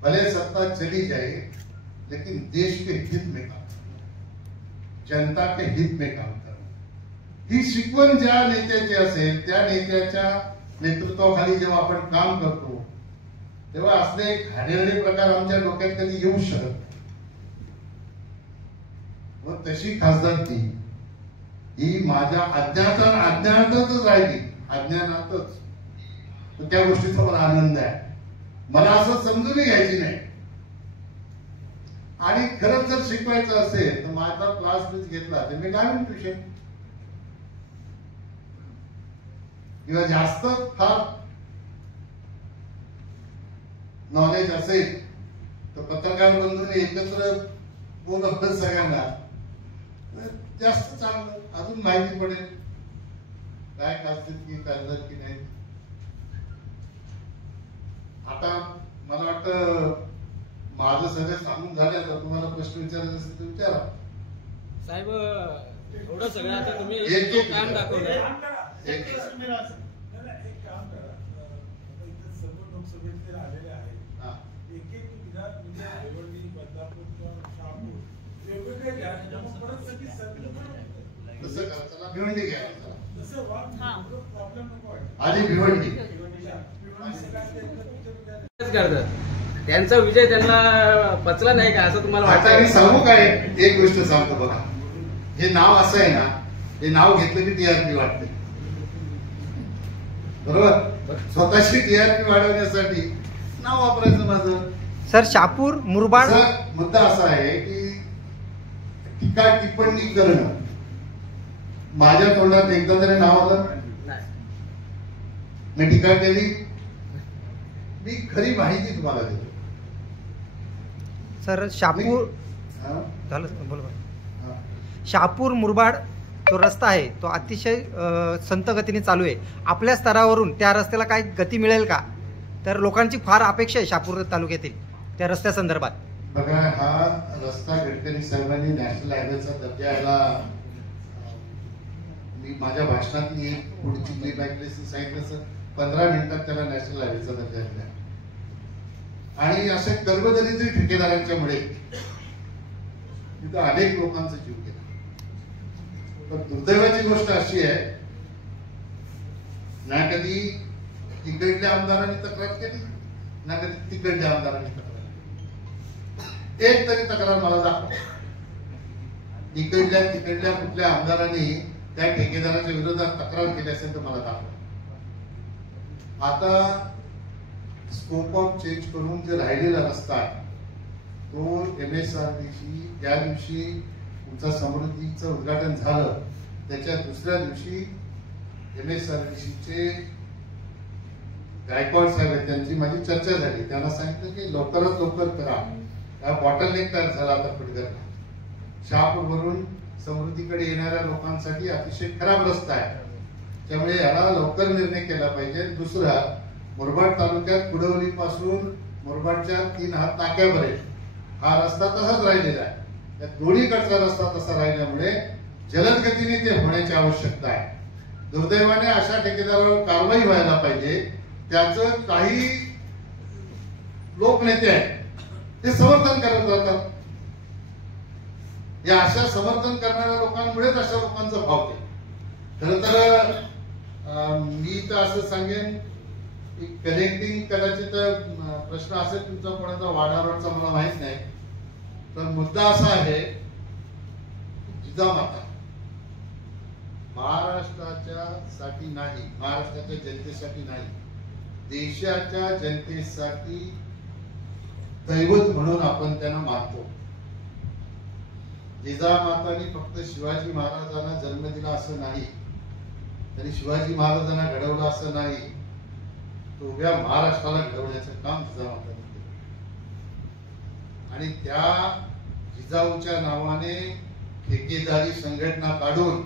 भले सत्ता चली जाए लेकिन देश के हित में काम करना, जनता के हित में काम करना. ही शिकवण ज्या नेत्याची असेल त्या नेत्याच्या नेतृत्वाखाली जेव्हा आपण काम करतो तेव्हा असले घाणेरडे प्रकार आमच्या डोक्यात कधी येऊ शकत नाही. मग तशी खासदारकी ही माझ्या अज्ञानातच राहिली, अज्ञानातच. त्या गोष्टीचा मला आनंद आहे. मला असं समजून घ्यायची नाही. आणि खरंच जर शिकवायचं असेल तर माझा क्लास मीच घेतला तर मी लावेन ट्युशन, किंवा जास्त फार नॉलेज असेल तर पत्रकार बंधूंनी एकत्र बोलवलं सगळ्यांना, जास्त चांगलं, अजून माहिती पडेल काय खासदारकी खासदारकी नाही. आता मला वाटतं माझं सगळं सांगून झालं, तर तुम्हाला प्रश्न विचारायचे असेल तर विचारा. साहेब एवढं सगळं आता तुम्ही एक काम दाखवलं. एक काम करा, इथे सर्व लोकसभेतले आलेले आहेत, एक एक विधान म्हणजे भिवंडी, बदलापूर किंवा शहापूर वेगवेगळे घ्या, मग परत सगळी तसं करा. चला भिवंडी घ्या, तसं प्रॉब्लेम नको आहे. आधी भिवंडी करतात, त्यांचा विजय त्यांना पचला नाही का असं तुम्हाला आता वाटतं? मी सांगू काय, एक गोष्ट सांगतो बघा, हे नाव असं आहे ना, हे नाव घेतलं की टीआरपी वाटते, बरोबर. स्वतःची टीआरपी वाढवण्यासाठी नाव वापरायचं माझं. सर शहापूर मुरबाड मुद्दा असा आहे की टीका टिप्पणी करणं, माझ्या तोंडात एकदा तरी नाव आलं, मी टीका केली, मी खरी माहिती तुम्हाला देतो. सर शहापूर झालं बोल. शहापूर मुरबाड तो रस्ता आहे तो अतिशय संत गतीने चालू आहे. आपल्या स्तरावरून त्या रस्त्याला काय गती मिळेल का? तर लोकांची फार अपेक्षा आहे शहापूर तालुक्यातील त्या रस्त्या संदर्भात. बघा, हा रस्ता गडकरी साहेबांनी नॅशनल हायवेचा दर्जा याला, मी माझ्या भाषणात एक पुढची क्लिप ऐकली सांगितलं, 15 मिनिटात त्याला नॅशनल हायवेचा दर्जा दिला. आणि अशा कर्मदरिद्री ठेकेदारांच्यामुळे तिथं अनेक लोकांचा जीव गेला. पण दुर्दैवाची गोष्ट अशी आहे ना, कधी इकडल्या आमदारांनी तक्रार केली ना कधी तिकडल्या आमदारांनी तक्रार केली. एक तरी तक्रार मला दाखवा, इकडल्या तिकडल्या कुठल्या आमदारांनी त्या ठेकेदाराच्या विरोधात तक्रार केली असेल तर मला दाखवा. आता स्कोप ऑफ चेंज करून जे राहिलेला रस्ता आहे तो MSRDC ज्या दिवशी तुमचा समृद्धीचं उद्घाटन झालं त्याच्या दुसऱ्या दिवशी MSRDCचे गायकवाड साहेब त्यांची माझी चर्चा झाली. त्यांना सांगितलं की लवकरात लवकर करा, हा बॉटलनेक तयार झाला आता फडगरला. शहापूरवरून समृद्धीकडे येणाऱ्या लोकांसाठी अतिशय खराब रस्ता आहे, त्यामुळे याला लवकर निर्णय केला पाहिजे. दुसरा, मुरबाड तालुक्यात कुडवली पासून मुरबाडच्या 3 हात नाक्यापर्यंत हा रस्ता तसाच राहिलेला आहे. त्या दोन्हीकडचा रस्ता तसा राहिल्यामुळे जलद गतीने ते होण्याची आवश्यकता आहे. दुर्दैवाने अशा ठेकेदारावर कारवाई व्हायला पाहिजे. त्याचं काही लोकनेते आहेत ते समर्थन करत राहतात. या अशा समर्थन करणाऱ्या लोकांमुळेच अशा लोकांचा भाव आहे. खरं तर मी तर असं सांगेन की कनेक्टिंग कदाचित प्रश्न असेल तुमचा कोणाचा वाडारोडचा मला माहित नाही, पण मुद्दा असा आहे जिजामाता महाराष्ट्राच्या साठी नाही, महाराष्ट्राच्या जनतेसाठी नाही, देशाच्या जनतेसाठी दैवत म्हणून आपण त्यांना मानतो. जिजामातांनी फक्त शिवाजी महाराजांना जन्म दिला असं नाही, त्यांनी शिवाजी महाराजांना घडवलं असं नाही, तो उभ्या महाराष्ट्राला घडवण्याचं काम जिजामातांनी केलं. आणि त्या जिजाऊच्या नावाने ठेकेदारी संघटना काढून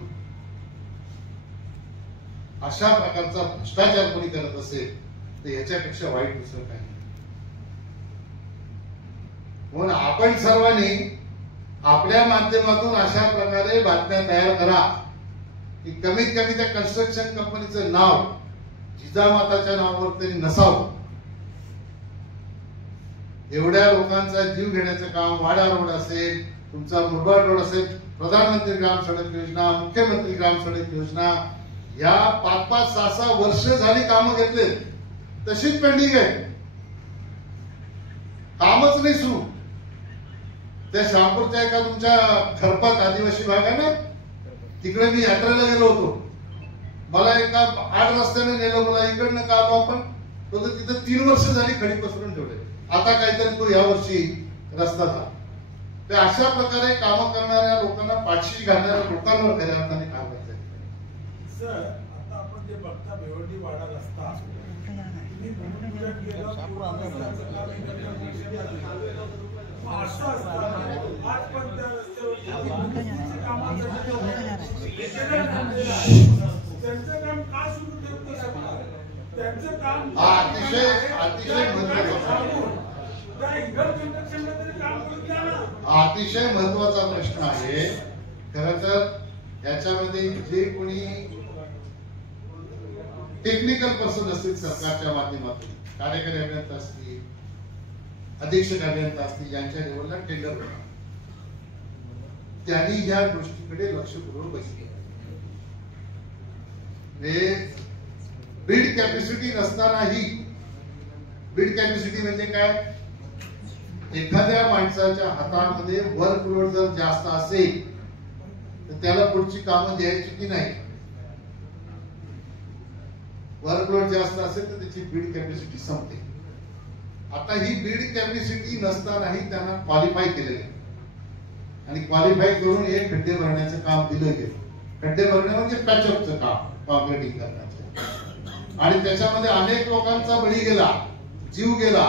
अशा प्रकारचा भ्रष्टाचार कोणी करत असेल तर याच्यापेक्षा वाईट दुसरं काही नाही. म्हणून आपण सर्वांनी आपल्या माध्यमातून अशा प्रकारे बातम्या तयार करा की कमीत कमी त्या कन्स्ट्रक्शन कंपनीचं नाव जिजामाताच्या नावावर तरी नसावं. एवढ्या लोकांचा जीव घेण्याचं काम वाडा रोड असेल, तुमचा मुरबाड रोड असेल, प्रधानमंत्री ग्राम सडक योजना, मुख्यमंत्री ग्राम सडक योजना, या 5-5, 6-6 वर्ष झाली कामं घेतले तशीच पेंडिंग आहे, कामच नाही सुरू. त्या शहापूरच्या एका तुमच्या खरपात आदिवासी भाग आहे ना, तिकडे मी यात्रेला गेलो होतो. मला एका 8 रस्त्याने नेलं, मला इकडनं का आलो आपण, तो तिथं 3 वर्ष झाली खडी पसरून ठेवले. आता काहीतरी तो यावर्षी रस्ता झाला. तर अशा प्रकारे कामं करणाऱ्या लोकांना, पाठशी घालणाऱ्या लोकांवर खऱ्या अर्थाने काम करता येईल. सर, आता आपण जे बघता भिवंडी वाडा रस्ता, तुम्ही भूमिपूजन केलं, रस्त्याचं काम असं असतं आज पण त्या रस्त्यावरती त्यांचं काम का सुरू ठेवत नाही सरकार? त्यांचं काम अतिशय महत्वाचा, अतिशय महत्वाचा प्रश्न आहे. खरं तर याच्यामध्ये जे कोणी टेक्निकल पर्सन असतील सरकारच्या माध्यमातून, कार्यकारी अभियंता असतील, अधीक्षक अभियंता असतील, यांच्या लेवलला टेंडर होणार, त्यांनी या गोष्टीकडे लक्षपूर्वक बघितले. बीड कॅपॅसिटी नसतानाही, बीड कॅपॅसिटी म्हणजे काय, एखाद्या माणसाच्या हातामध्ये वर्कलोड जर जास्त असेल तर त्याला पुढची कामं द्यायची की नाही. वर्कलोड जास्त असेल तर त्याची बीड कॅपॅसिटी संपते. आता ही बीड कॅपॅसिटी नसतानाही त्यांना क्वालिफाय केले गेले आणि क्वालिफाय करून हे खड्डे भरण्याचं काम दिलं गेलं. खड्डे भरणे म्हणजे पॅचअपचं काम, कॉन्क्रिटिंग करण्याचं, आणि त्याच्यामध्ये अनेक लोकांचा बळी गेला, जीव गेला.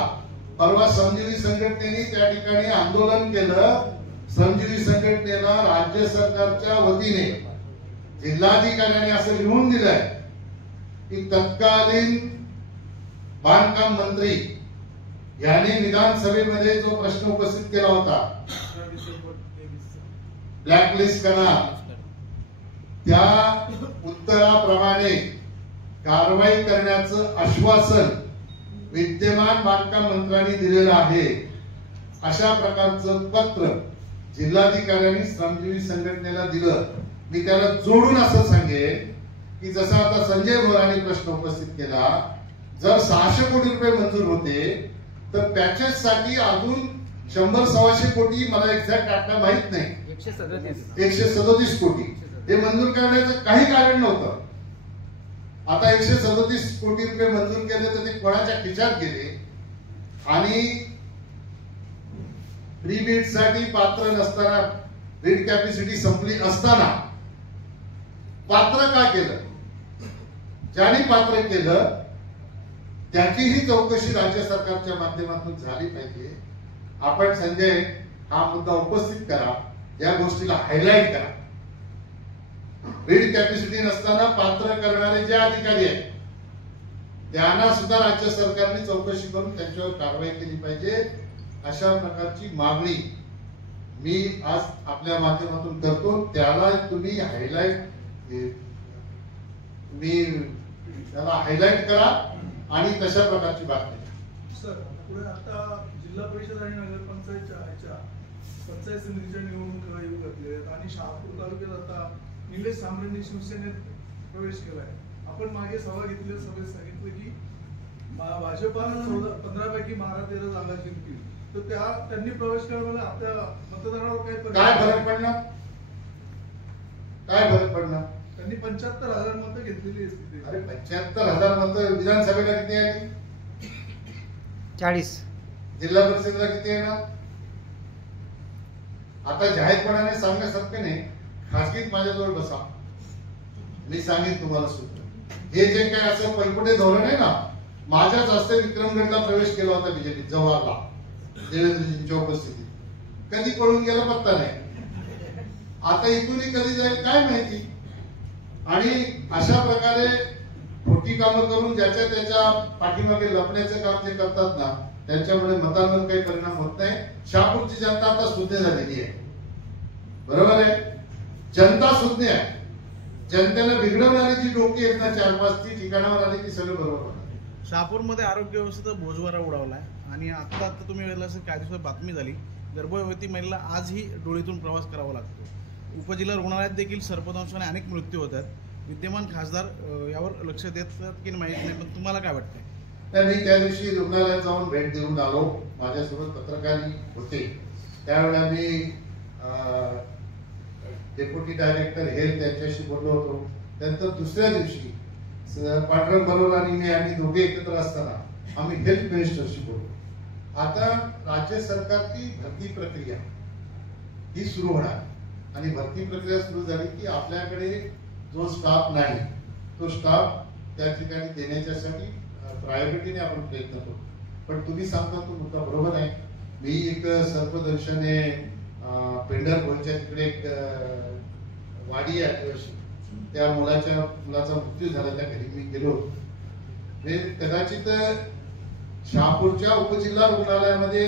परवा श्रमजीवी संघटनेने त्या ठिकाणी आंदोलन केलं. श्रमजीवी संघटनेला राज्य सरकारच्या वतीने जिल्हाधिकाऱ्यांनी असं लिहून दिलंय की तत्कालीन बांधकाम मंत्री यांनी विधानसभेमध्ये जो प्रश्न उपस्थित केला होता, ब्लॅकलिस्ट करा, त्या उत्तराप्रमाणे कारवाई करण्याचं आश्वासन विद्यमान बांधकाम मंत्र्यांनी दिलेलं आहे. अशा प्रकारचं पत्र जिल्हाधिकाऱ्यांनी श्रमजीवी संघटनेला दिलं. मी त्याला जोडून असं सांगेन की जसं आता संजय भोरांनी प्रश्न उपस्थित केला, जर 600 कोटी रुपये मंजूर होते तर पॅचेस साठी अजून 100-125 कोटी, मला एक्झॅक्ट आकडा माहित नाही, 137 कोटी हे मंजूर करण्याचं काही कारण नव्हतं. आता 137 कोटी रुपये मंजूर केले तर ते कोणाच्या खिशात गेले आणि प्री बीड साठी पात्र नसताना, बीड कॅपॅसिटी संपली असताना पात्र का केलं? ज्यांनी पात्र केलं त्याचीही चौकशी राज्य सरकारच्या माध्यमातून झाली पाहिजे. आपण संजय हा मुद्दा उपस्थित करा, या गोष्टीला हायलाइट करा. बीड कॅपॅसिटी नसताना पात्र करणारे जे अधिकारी आहेत त्यांना सुद्धा राज्य सरकारने चौकशी करून त्यांच्यावर कारवाई केली पाहिजे. अशा प्रकारची मागणी मी आज आपल्या माध्यमातून करतो. त्याला तुम्ही हायलाइट करा आणि तशा प्रकारची बातमी. सर, पुढे आता जिल्हा परिषद आणि नगरपंचायतच्या पंचायत समितीच्या निवडणुका येऊ घातल्या आणि शहापूर तालुक्यात आता निलेश सांबरेंनी शिवसेनेत प्रवेश केलाय. आपण मागे सभा घेतलेल्या सभेत सांगितलं की भाजपा 15 पैकी 12-13 जागा जिंकतील, तर त्यांनी प्रवेश केल्यामुळे आपल्या मतदारावर काय फरक पडणार? काय फरक पडणार? त्यांनी 75,000 मतं घेतलेली असते. अरे 75,000 मतं विधानसभेला किती आली? 40. जिल्हा परिषदेला किती येणार? आता जाहीरपणाने सांगण्यासारखं नाही, खासगीत माझ्याजवळ बसा, मी सांगेन तुम्हाला सूत्र. हे जे काय असं पलपुटे धोरण आहे ना, माझ्याच हस्ते विक्रमगडला प्रवेश केला होता बीजेपी, जव्हारला, देवेंद्रजींच्या उपस्थितीत. कधी पळून गेला पत्ता नाही. आता इथूनही कधी जाईल काय माहिती. आणि अशा प्रकारे खोटी कामं करून ज्याच्या त्याच्या पाठीमागे लपण्याचं काम जे करतात ना, त्यांच्यामुळे मतांवर काही परिणाम होत नाही. शहापूरची जनता आता सुज्ञ झालेली आहे. बरोबर आहे, जनता सुज्ञ आहे. जनतेला बिघडवणारी जी डोकी आहेत ना 4-5 ती ठिकाणावर आली की सगळं बरोबर होणार. शहापूरमध्ये आरोग्य व्यवस्थेचा बोजवारा उडावलाय आणि आता तुम्ही वेळेला काही दिवसात बातमी झाली, गर्भवती महिलेला आजही डोळीतून प्रवास करावा लागतो. उपजिल्हा रुग्णालयात देखील सर्पदंशाने अनेक मृत्यू होतात. विद्यमान खासदार यावर लक्ष देतात की माहिती नाही, पण तुम्हाला काय वाटतंय? मी त्या दिवशी रुग्णालयात जाऊन भेट देऊन आलो. माझ्यासोबत पत्रकार होते. त्यावेळेला मी डेप्युटी डायरेक्टर हेल्थ त्यांच्याशी बोललो होतो. त्यानंतर दुसऱ्या दिवशी पांडुरंग बरोबर आणि आम्ही दोघे एकत्र असताना आम्ही हेल्थ मिनिस्टरशी बोललो. आता राज्य सरकारची भरती प्रक्रिया ही सुरू होणार आणि भरती प्रक्रिया सुरू झाली की आपल्याकडे जो स्टाफ नाही तो स्टाफ त्या ठिकाणी देण्याच्यासाठी प्रायोरिटीने आपण प्रयत्न करू. पण तुम्ही सांगता तो मुद्दा बरोबर आहे. मी एक सर्पदंशाने पेंढरपूरच्या तिकडे एक वाडी आदिवासी त्या मुलाचा मृत्यू झाला. त्या घरी मी गेलो. कदाचित शहापूरच्या उपजिल्हा रुग्णालयामध्ये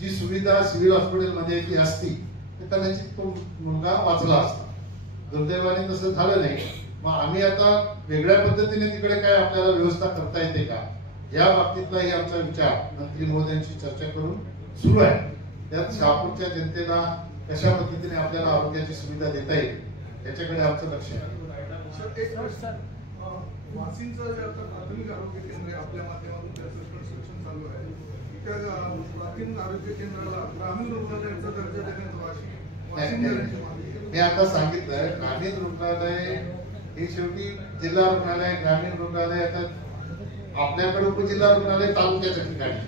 जी सुविधा सिव्हिल हॉस्पिटलमध्ये ती असती तर कदाचित तो मुलगा वाचला असता. दुर्दैवाने तसं झालं नाही. मग आम्ही आता वेगळ्या पद्धतीने तिकडे काय आपल्याला व्यवस्था करता येते का या बाबतीतलाही आमचा विचार मंत्री महोदयांशी चर्चा करून सुरू आहे. त्यात शहापूरच्या जनतेला कशा पद्धतीने आपल्याला आरोग्याची सुविधा देता येईल याच्याकडे आमचं लक्ष आहे. वाशिमचं जे आता प्राथमिक आरोग्य केंद्र आहे आपल्या माध्यमातून त्याचं कन्स्ट्रक्शन चालू आहे. त्या प्राथमिक आरोग्य केंद्राला ग्रामीण रुग्णालयाचा दर्जा देण्यात मी आता सांगितलं ग्रामीण रुग्णालय हे शेवटी जिल्हा रुग्णालय ग्रामीण रुग्णालय. आता आपल्याकडे उपजिल्हा रुग्णालय तालुक्याच्या ठिकाणी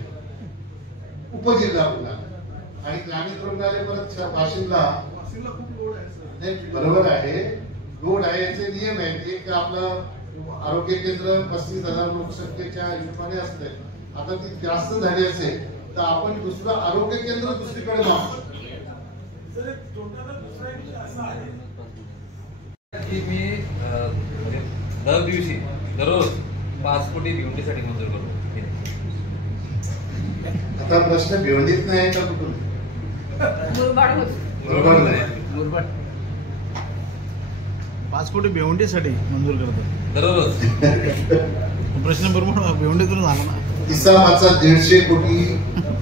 उपजिल्हा रुग्णालय आणि ग्रामीण रुग्णालय परत वाशिमला खूप लोड आहे. बरोबर आहे, लोड आहे. याचे नियम आहेत. एक आपलं आरोग्य केंद्र 35,000 लोकसंख्येच्या हिशोबाने असते. आता ती जास्त झाली असेल तर आपण दुसरं आरोग्य केंद्र दुसरीकडे मागतो. मी दर दिवशी दररोज 5 कोटी भिवंडीसाठी मंजूर करतो. आता प्रश्न भिवंडीत नाही का कुठून? मुरबाड नाही. 5 कोटी भिवंडीसाठी मंजूर करतो दररोज. प्रश्न बरोबर भिवंडीतून झाला ना. इसामाचा 150 कोटी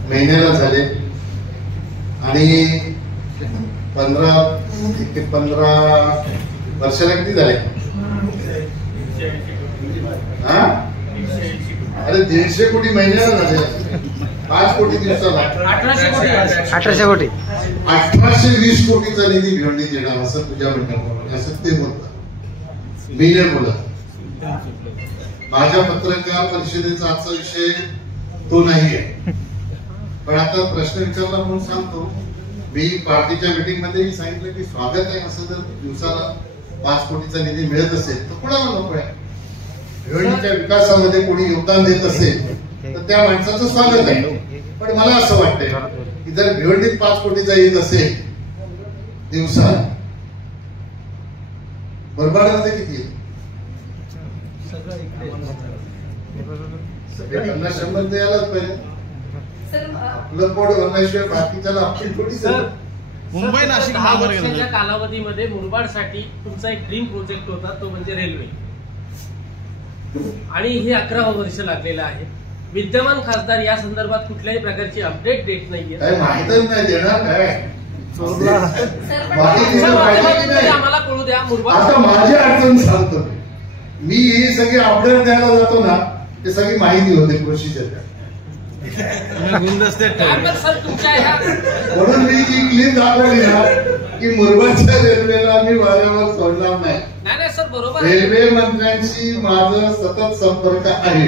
महिन्याला झाले आणि 15 वर्षाला किती झाले? अरे 150 कोटी महिन्याला झाले. 5 कोटी दिवसाला 1800 कोटी 1820 कोटीचा निधी भिवंडीत येणार असं तुझ्या म्हणण्याप्रमाणे असं ते बोलतात. मी नाही बोलत. माझ्या पत्रकार परिषदेचा आजचा विषय तो नाहीये. पण आता प्रश्न विचारला म्हणून सांगतो. मी पार्टीच्या मीटिंग मध्ये सांगितलं की स्वागत आहे असं जर दिवसाला 5 कोटीचा निधी मिळत असेल तर कुणाला नको आहे. भिवंडीच्या विकासामध्ये कोणी योगदान देत असेल तर त्या माणसाचं स्वागत आहे. पण मला असं वाटतंय की जर भिवंडीत 5 कोटीचा येत असेल दिवसाला मुरबाडमध्ये किती आहे? 50-100 तर यायलाच पाहिजे. आपलं पोट भरण्याशिवाय बाकीच्याला आपली थोडी. मुंबई नाशिक वर्षाच्या कालावधीमध्ये मुरबाडसाठी तुमचा एक ड्रीम प्रोजेक्ट होता तो म्हणजे रेल्वे आणि हे 11वा वर्ष लागलेलं आहे. विद्यमान खासदार या संदर्भात कुठल्याही प्रकारची अपडेट देत नाहीये. माहितच नाही देणार काय आम्हाला कळू द्या. आता माझी अडचण सांगतो. मी ही सगळी अपडेट द्यायला जातो ना ते सगळी माहिती होते प्रोसिजर. म्हणून मी जी क्लिप दाखवली ना की मुरबाडच्या रेल्वेला मी वाऱ्यावर सोडणार नाही. रेल्वे मंत्र्यांशी माझं सतत संपर्क आहे.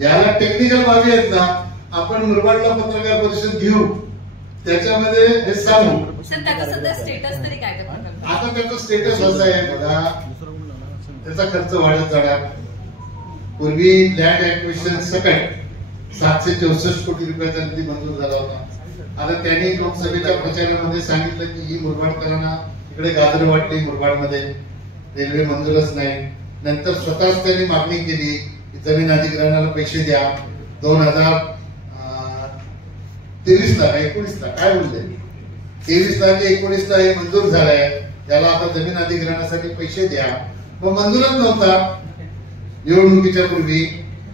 याला टेक्निकल बाबी आहेत ना आपण मुरबाडला पत्रकार परिषद घेऊ त्याच्यामध्ये हे सांगू. स्टेटस तरी काय आता त्याचा स्टेटस असा आहे बघा. त्याचा खर्च वाढत जाणार. पूर्वी लँड ऍक्विजिशन सकट 764 कोटी रुपयाचा निधी मंजूर झाला होता. आता त्यांनी लोकसभेच्या प्रचारामध्ये सांगितलं की ही मुरबाडकरांना इकडे गाजर वाटली मुरबाडमध्ये, रेल्वे मंजूरच नाही. नंतर स्वतःच त्यांनी मागणी केली की जमीन अधिग्रहणाला पैसे द्या. 2023ला 19ला काय बोलले, 23ला की 19ला हे मंजूर झालंय, त्याला आता जमीन अधिग्रहणासाठी पैसे द्या. मग मंजूरच नव्हता निवडणुकीच्या पूर्वी,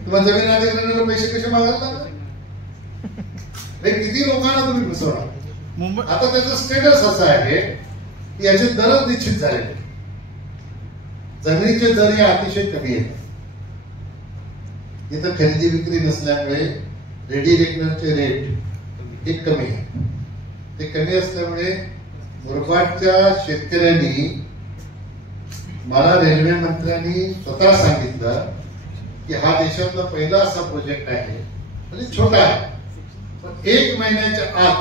मग जमीन अधिग्रहणाला पैसे कसे मागायला लागले? किती लोकांना तुम्ही फसवणार. आता त्याचं स्टेटस असं आहे की याचे दरच निश्चित झालेले, जमिनीचे दर हे अतिशय कमी आहेत. इथं खरेदी विक्री नसल्यामुळे रेडी रेकनरचे रेट हे कमी आहे. ते कमी असल्यामुळे मुरबाडच्या शेतकऱ्यांनी, मला रेल्वे मंत्र्यांनी स्वतः सांगितलं की हा देशातला पहिला असा प्रोजेक्ट आहे, म्हणजे छोटा आहे, पण 1 महिन्याच्या आत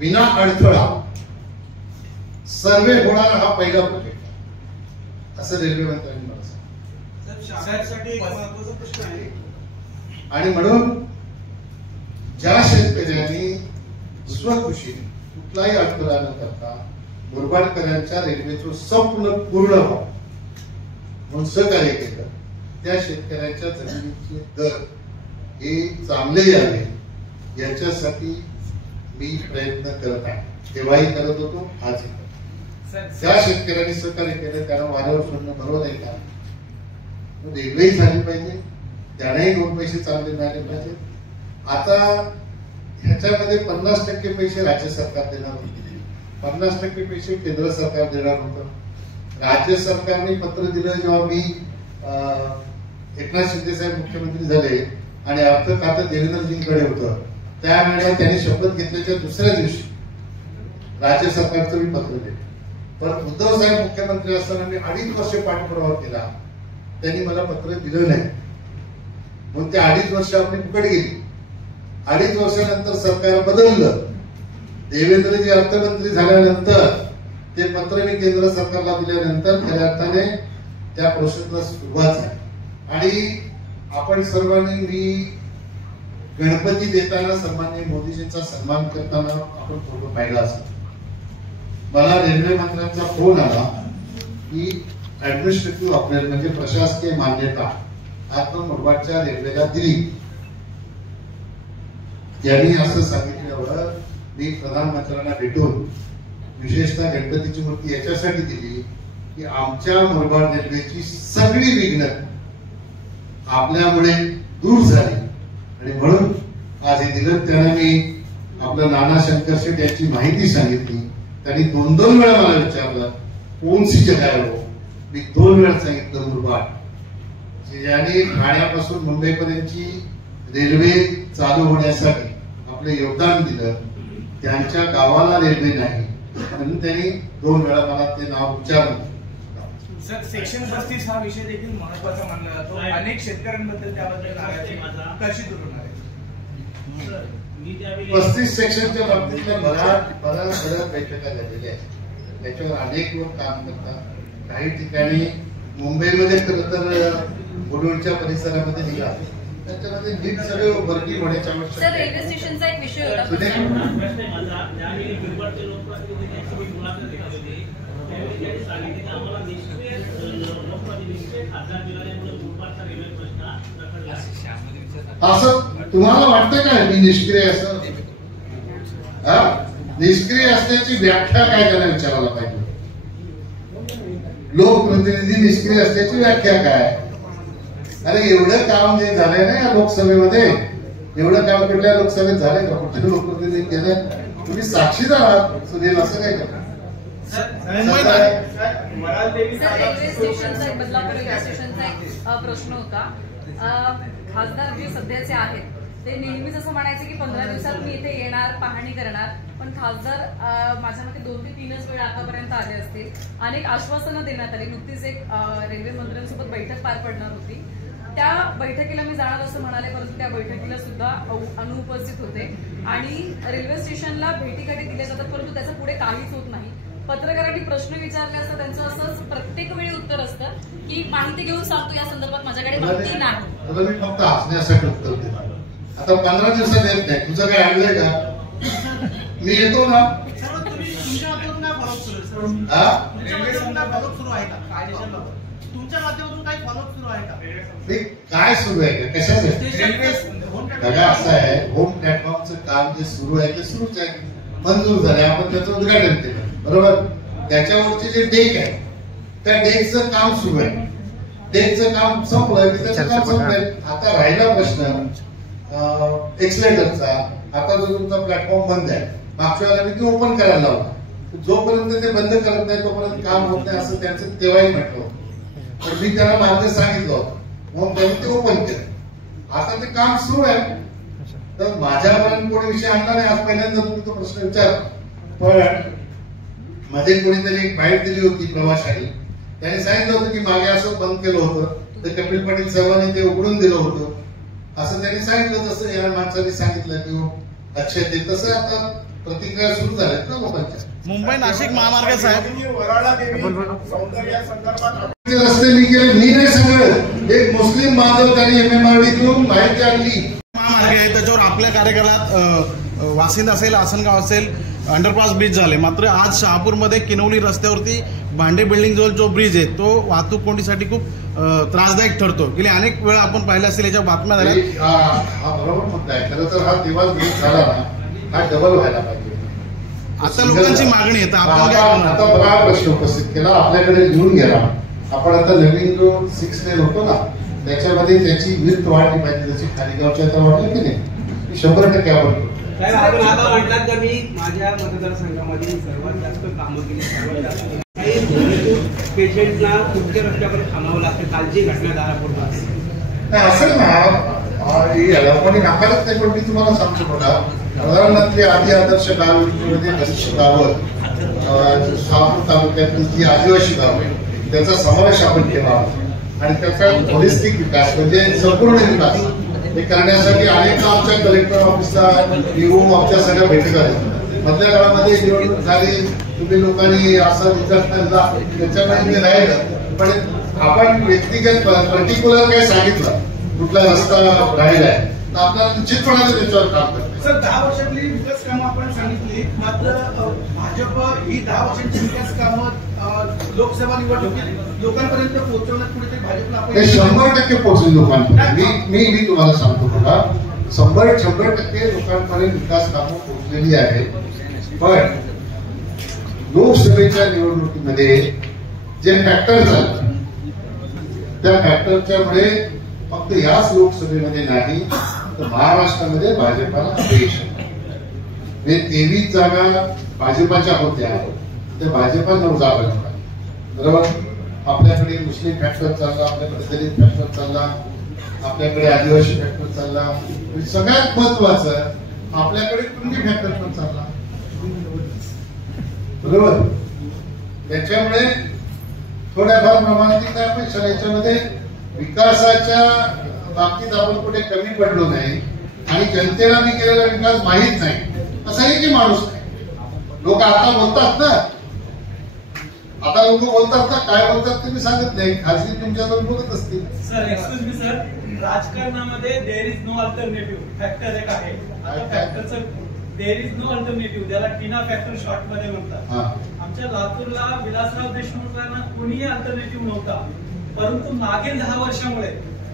विना अडथळा सर्वे होणारा हा पहिला प्रोजेक्ट आहे, असं रेल्वे मंत्र्यांनी मला सांगितलं. आणि म्हणून ज्या शेतकऱ्यांनी स्वखुशीने कुठलाही अडथळा न करता मुरबाडकरांच्या रेल्वेचं संपूर्ण पूर्ण व्हावं म्हणून सहकार्य केलं, त्या शेतकऱ्यांच्या जमिनीचे दर हे चांगले यावे याच्यासाठी मी प्रयत्न करत आहे. तेव्हाही करत होतो, आजही करतो. ज्या शेतकऱ्यांनी सहकार्य केलं त्यांना वाऱ्यावर सोडणं बरोबर आहे का? रेल्वेही झाली पाहिजे, त्यांनाही 2 पैसे चांगले मिळाले पाहिजे. आता ह्याच्यामध्ये 50% पैसे राज्य सरकार देणार होते, 50% पैसे केंद्र सरकार देणार होतं. राज्य सरकारने पत्र दिलं जेव्हा मी एकनाथ शिंदे साहेब मुख्यमंत्री झाले आणि अर्थ खातं देवेंद्रजींकडे होतं, त्यावेळेला त्यांनी शपथ घेतल्याच्या दुसऱ्या दिवशी राज्य सरकारचं मी पत्र दिलं. पण उद्धव साहेब मुख्यमंत्री असताना मी 2.5 वर्ष पाठपुरावा केला, त्यांनी मला पत्र दिलं नाही. मग ते 2.5 वर्ष आपली फुकट गेली. 2.5 वर्षानंतर सरकार बदललं, देवेंद्रजी अर्थमंत्री झाल्यानंतर ते पत्र मी केंद्र सरकारला दिल्यानंतर खऱ्या अर्थाने त्या प्रोसेसला सुरुवात झाली. आणि आपण सर्वांनी, मी गणपती देताना सन्माननीय मोदीजींचा सन्मान करताना आपण फोटो पाहिला असेल. मला रेल्वे मंत्र्यांचा फोन आला की ऍडमिनिस्ट्रेटिव्ह अप्रूव्हल म्हणजे प्रशासकीय मान्यता आता मुरबाडच्या रेल्वेला दिली. यांनी असं सांगितल्यावर मी प्रधानमंत्र्यांना भेटून विशेषतः गणपतीची मूर्ती याच्यासाठी दिली की आमच्या मुरबाड रेल्वेची सगळी विघ्न आपल्यामुळे दूर झाली आणि म्हणून आज हे दिलं. त्यांना मी आपलं नाना शंकर शेठ यांची माहिती सांगितली. त्यांनी 2 वेळा मला विचारलं कोणसी जगह हो, मी 2 वेळा सांगितलं मुरबाड. यांनी ठाण्यापासून मुंबईपर्यंतची रेल्वे चालू होण्यासाठी आपलं योगदान दिलं, त्यांच्या गावाला रेल्वे नाही म्हणून त्यांनी 2 वेळा मला ते नाव विचारलं. सर, सेक्शन 35 हा विषय देखील महत्वाचा मानला जातो. अनेक शेतकऱ्यांबद्दल त्याबद्दल कशी तुलना आहे? 35 सेक्शनच्या बाबतीतल्या बऱ्याच बैठका झालेल्या आहेत. त्याच्यावर अनेक लोक काम करतात. काही ठिकाणी मुंबईमध्ये खरं तर बोडोलच्या परिसरामध्ये निघा, त्याच्यामध्ये नीट सगळे वर्किंग होण्याच्या आवश्यकता. सर, रेल्वे स्टेशनचा एक विषय होता. असं तुम्हाला वाटतं काय मी निष्क्रिय असं? निष्क्रिय असण्याची व्याख्या काय त्याला विचारायला पाहिजे. लोकप्रतिनिधी निष्क्रिय असण्याची व्याख्या काय? अरे एवढं काम जे झालंय ना या लोकसभेमध्ये, एवढं काम कुठल्या लोकसभेत झालंय का? कुठल्या लोकप्रतिनिधी केलं? तुम्ही साक्षीदार आहात सुनील, असं काय करता? रेल्वे स्टेशनचा एक बदलापूर रेल्वे स्टेशनचा एक प्रश्न होता. खासदार जे सध्याचे आहेत ते नेहमीच असं म्हणायचे की 15 दिवसात मी इथे येणार, पाहणी करणार. पण खासदार माझ्या मते 2 ते 3च वेळा आतापर्यंत आले असतील. अनेक आश्वासनं देण्यात आली. नुकतीच एक रेल्वे मंत्र्यांसोबत बैठक पार पडणार होती. त्या बैठकीला मी जाणार असं म्हणाले, परंतु त्या बैठकीला सुद्धा अनुपस्थित होते. आणि रेल्वे स्टेशनला भेटीगाठी दिल्या जातात, परंतु त्याचं पुढे काहीच होत नाही. पत्रकारांनी प्रश्न विचारले असता त्यांचं असंच प्रत्येक वेळी उत्तर असतं की माहिती घेऊन सांगतो, या संदर्भात माझ्याकडे माहिती नाही. मी फक्त हसण्यासाठी उत्तर देतो. आता 15 दिवसात येत नाही, तुझं काय आणलंय का? मी येतो ना. तुमच्या माध्यमातून काय फॉलोअप सुरू आहे का? तुमच्या माध्यमातून काही फॉलोअप सुरू आहे का? काय सुरू आहे का? कशाचं? बघा असं आहे, होम प्लॅटफॉर्मचं काम जे सुरू आहे ते सुरूच आहे, मंजूर झालंय, आपण त्याचं उद्घाटन केलं, बरोबर. त्याच्यावरचे जे डेक आहे त्या डेकचं काम सुरू आहे. डेकचं काम संपलं की त्याचं काम संपलंय. आता राहिला प्रश्न एक्सलेटरचा. आता जो तुमचा प्लॅटफॉर्म बंद आहे, मागच्या वेळेला मी ते ओपन करायला लावला. जोपर्यंत ते बंद करत नाही तोपर्यंत काम होत नाही असं त्यांचं तेव्हाही म्हटलं होतं. पण मी त्यांना मार्ग सांगितलं होतं, मग त्यांनी ते ओपन केलं. आता ते काम सुरू आहे. तर माझ्यापर्यंत कोणी विषय आणला नाही. आज पहिल्यांदा तुम्ही तो प्रश्न विचार. पण मध्ये कोणीतरी एक बाईट दिली होती प्रवाशांनी. त्यांनी सांगितलं होतं की मागे असं बंद केलं होतं, तर कपिल पाटील साहेबांनी ते उघडून दिलं होतं असं त्यांनी सांगितलं. तसं या माणसाने सांगितलं की अच्छा ते तसं आता प्रतिक्रिया सुरू झाल्यात ना लोकांच्या. मुंबई नाशिक महामार्ग साहेब रस्ते मी केले, मी नाही सगळं. एक मुस्लिम बांधव त्यांनी MMRDतून माहिती आणली. महामार्ग आहे त्याच्यावर आपल्या कार्यकाळात वासिंद असेल, आसनगाव असेल, अंडरपास ब्रिज झाले. मात्र आज शहापूरमध्ये किनवली रस्त्यावरती भांडे बिल्डिंग जवळ जो ब्रिज आहे तो वाहतूक कोंडीसाठी खूप त्रासदायक ठरतो. गेली अनेक वेळा आपण पाहिलं असेल, याच्या बातम्या झाल्या. हा बरोबर मुद्दा आहे. खरं तर हा दिवस ब्रिज झाला ना, हा डबल व्हायला पाहिजे. आता लोकांची मागणी आहे. आता बघा प्रश्न उपस्थित केला, आपल्याकडे लिहून गेला. आपण आता नवीन जो 6 लेन होतो ना त्याच्यामध्ये त्याची विर्थ वाढली पाहिजे. जशी खालीगावच्या आता वाढलं की नाही, 100% आपण साहेब आपण आता म्हटलात का मी माझ्या मतदारसंघामध्ये सर्वात जास्त कामं केली. सर्वात जास्त काही पेशंटला मुख्य रस्त्यावर थांबावं लागतं. कालची घटना दारापूर असेल ना, कोणी नाकारत नाही. पण मी तुम्हाला सांगतो बघा, प्रधानमंत्री आदी आदर्श गावामध्ये बरीचशी गावं, शहापूर तालुक्यातील जी आदिवासी गावं आहे त्याचा समावेश आपण केला आणि त्याचा होलिस्टिक विकास म्हणजे संपूर्ण विकास हे करण्यासाठी अनेक आमच्या कलेक्टर ऑफिसला येऊन आमच्या सगळ्या भेटी झाल्या. मधल्या काळामध्ये निवडणूक झाली, तुम्ही लोकांनी असं विचार केला, त्याच्यामध्ये राहिलं. पण आपण व्यक्तिगत पर्टिक्युलर काय सांगितलं, कुठला रस्ता राहिला आहे तर आपल्याला निश्चितपणाने त्याच्यावर काम करतो. सर 10 वर्षातली विकास कामं आपण सांगितली, मात्र भाजप ही 10 वर्षांची विकास कामं लोकसभा निवडणुकीत लोकांपर्यंत पोहोचवण्यात कुठेतरी भाजपला 100% पोहोचली लोकांपर्यंत. मी तुम्हाला सांगतो बघा, 100% लोकांपर्यंत विकास कामं पोहोचलेली आहेत. पण लोकसभेच्या निवडणुकीमध्ये जे फॅक्टर झाले त्या फॅक्टरच्या मुळे फक्त याच लोकसभेमध्ये नाही तर महाराष्ट्रामध्ये भाजपाला अपयश. 23 जागा भाजपाच्या होत्या, त्या भाजपा 9 जागा निवडल्या, बरोबर. आपल्याकडे मुस्लिम फॅक्टर चालला, आपल्याकडे दलित फॅक्टर चालला, आपल्याकडे आदिवासी फॅक्टर चालला, सगळ्यात महत्वाचं आपल्याकडे कुणबी फॅक्टर पण चालला, बरोबर. त्याच्यामुळे थोड्याफार प्रमाणात काय अपेक्षा, याच्यामध्ये विकासाच्या बाबतीत आपण कुठे कमी पडलो नाही आणि जनतेला मी केलेला विकास माहीत नाही असा एकही माणूस नाही. लोक आता बोलतात ना, आता लोक बोलतात ना, काय बोलतात ते मी सांगत नाही, खासगी तुमच्याजवळ बोलत असतील. सर एक्सक्यूज मी सर, राजकारणामध्ये there is no alternative factor एक आहे. आता फॅक्टरचं देर इज नो अल्टरनेटिव्ह, त्याला टीना फॅक्टर शॉर्ट मध्ये म्हणतात. आमच्या लातूरला विलासराव देशमुखांना कोणीही अल्टरनेटिव्ह नव्हता. परंतु मागील 10 वर्षामुळे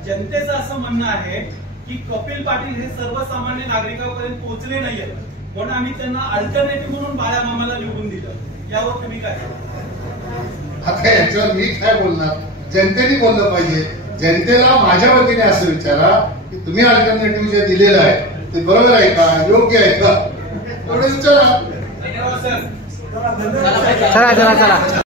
जनतेचं असं म्हणणं आहे की कपिल पाटील हे सर्वसामान्य नागरिकांपर्यंत पोहोचले नाहीयेत, म्हणून आम्ही त्यांना अल्टरनेटिव्ह म्हणून बाळा मामाला निवडून दिलं. यावर तुम्ही काय? आता याच्यावर मी काय बोलणार, जनतेने बोललं पाहिजे. जनतेला माझ्या वतीने असं विचारा की तुम्ही अल्टरनेटिव्ह जे दिलेलं आहे ते बरोबर आहे का, योग्य आहे का, एवढं विचारा. धन्यवाद सर. चला चला चला.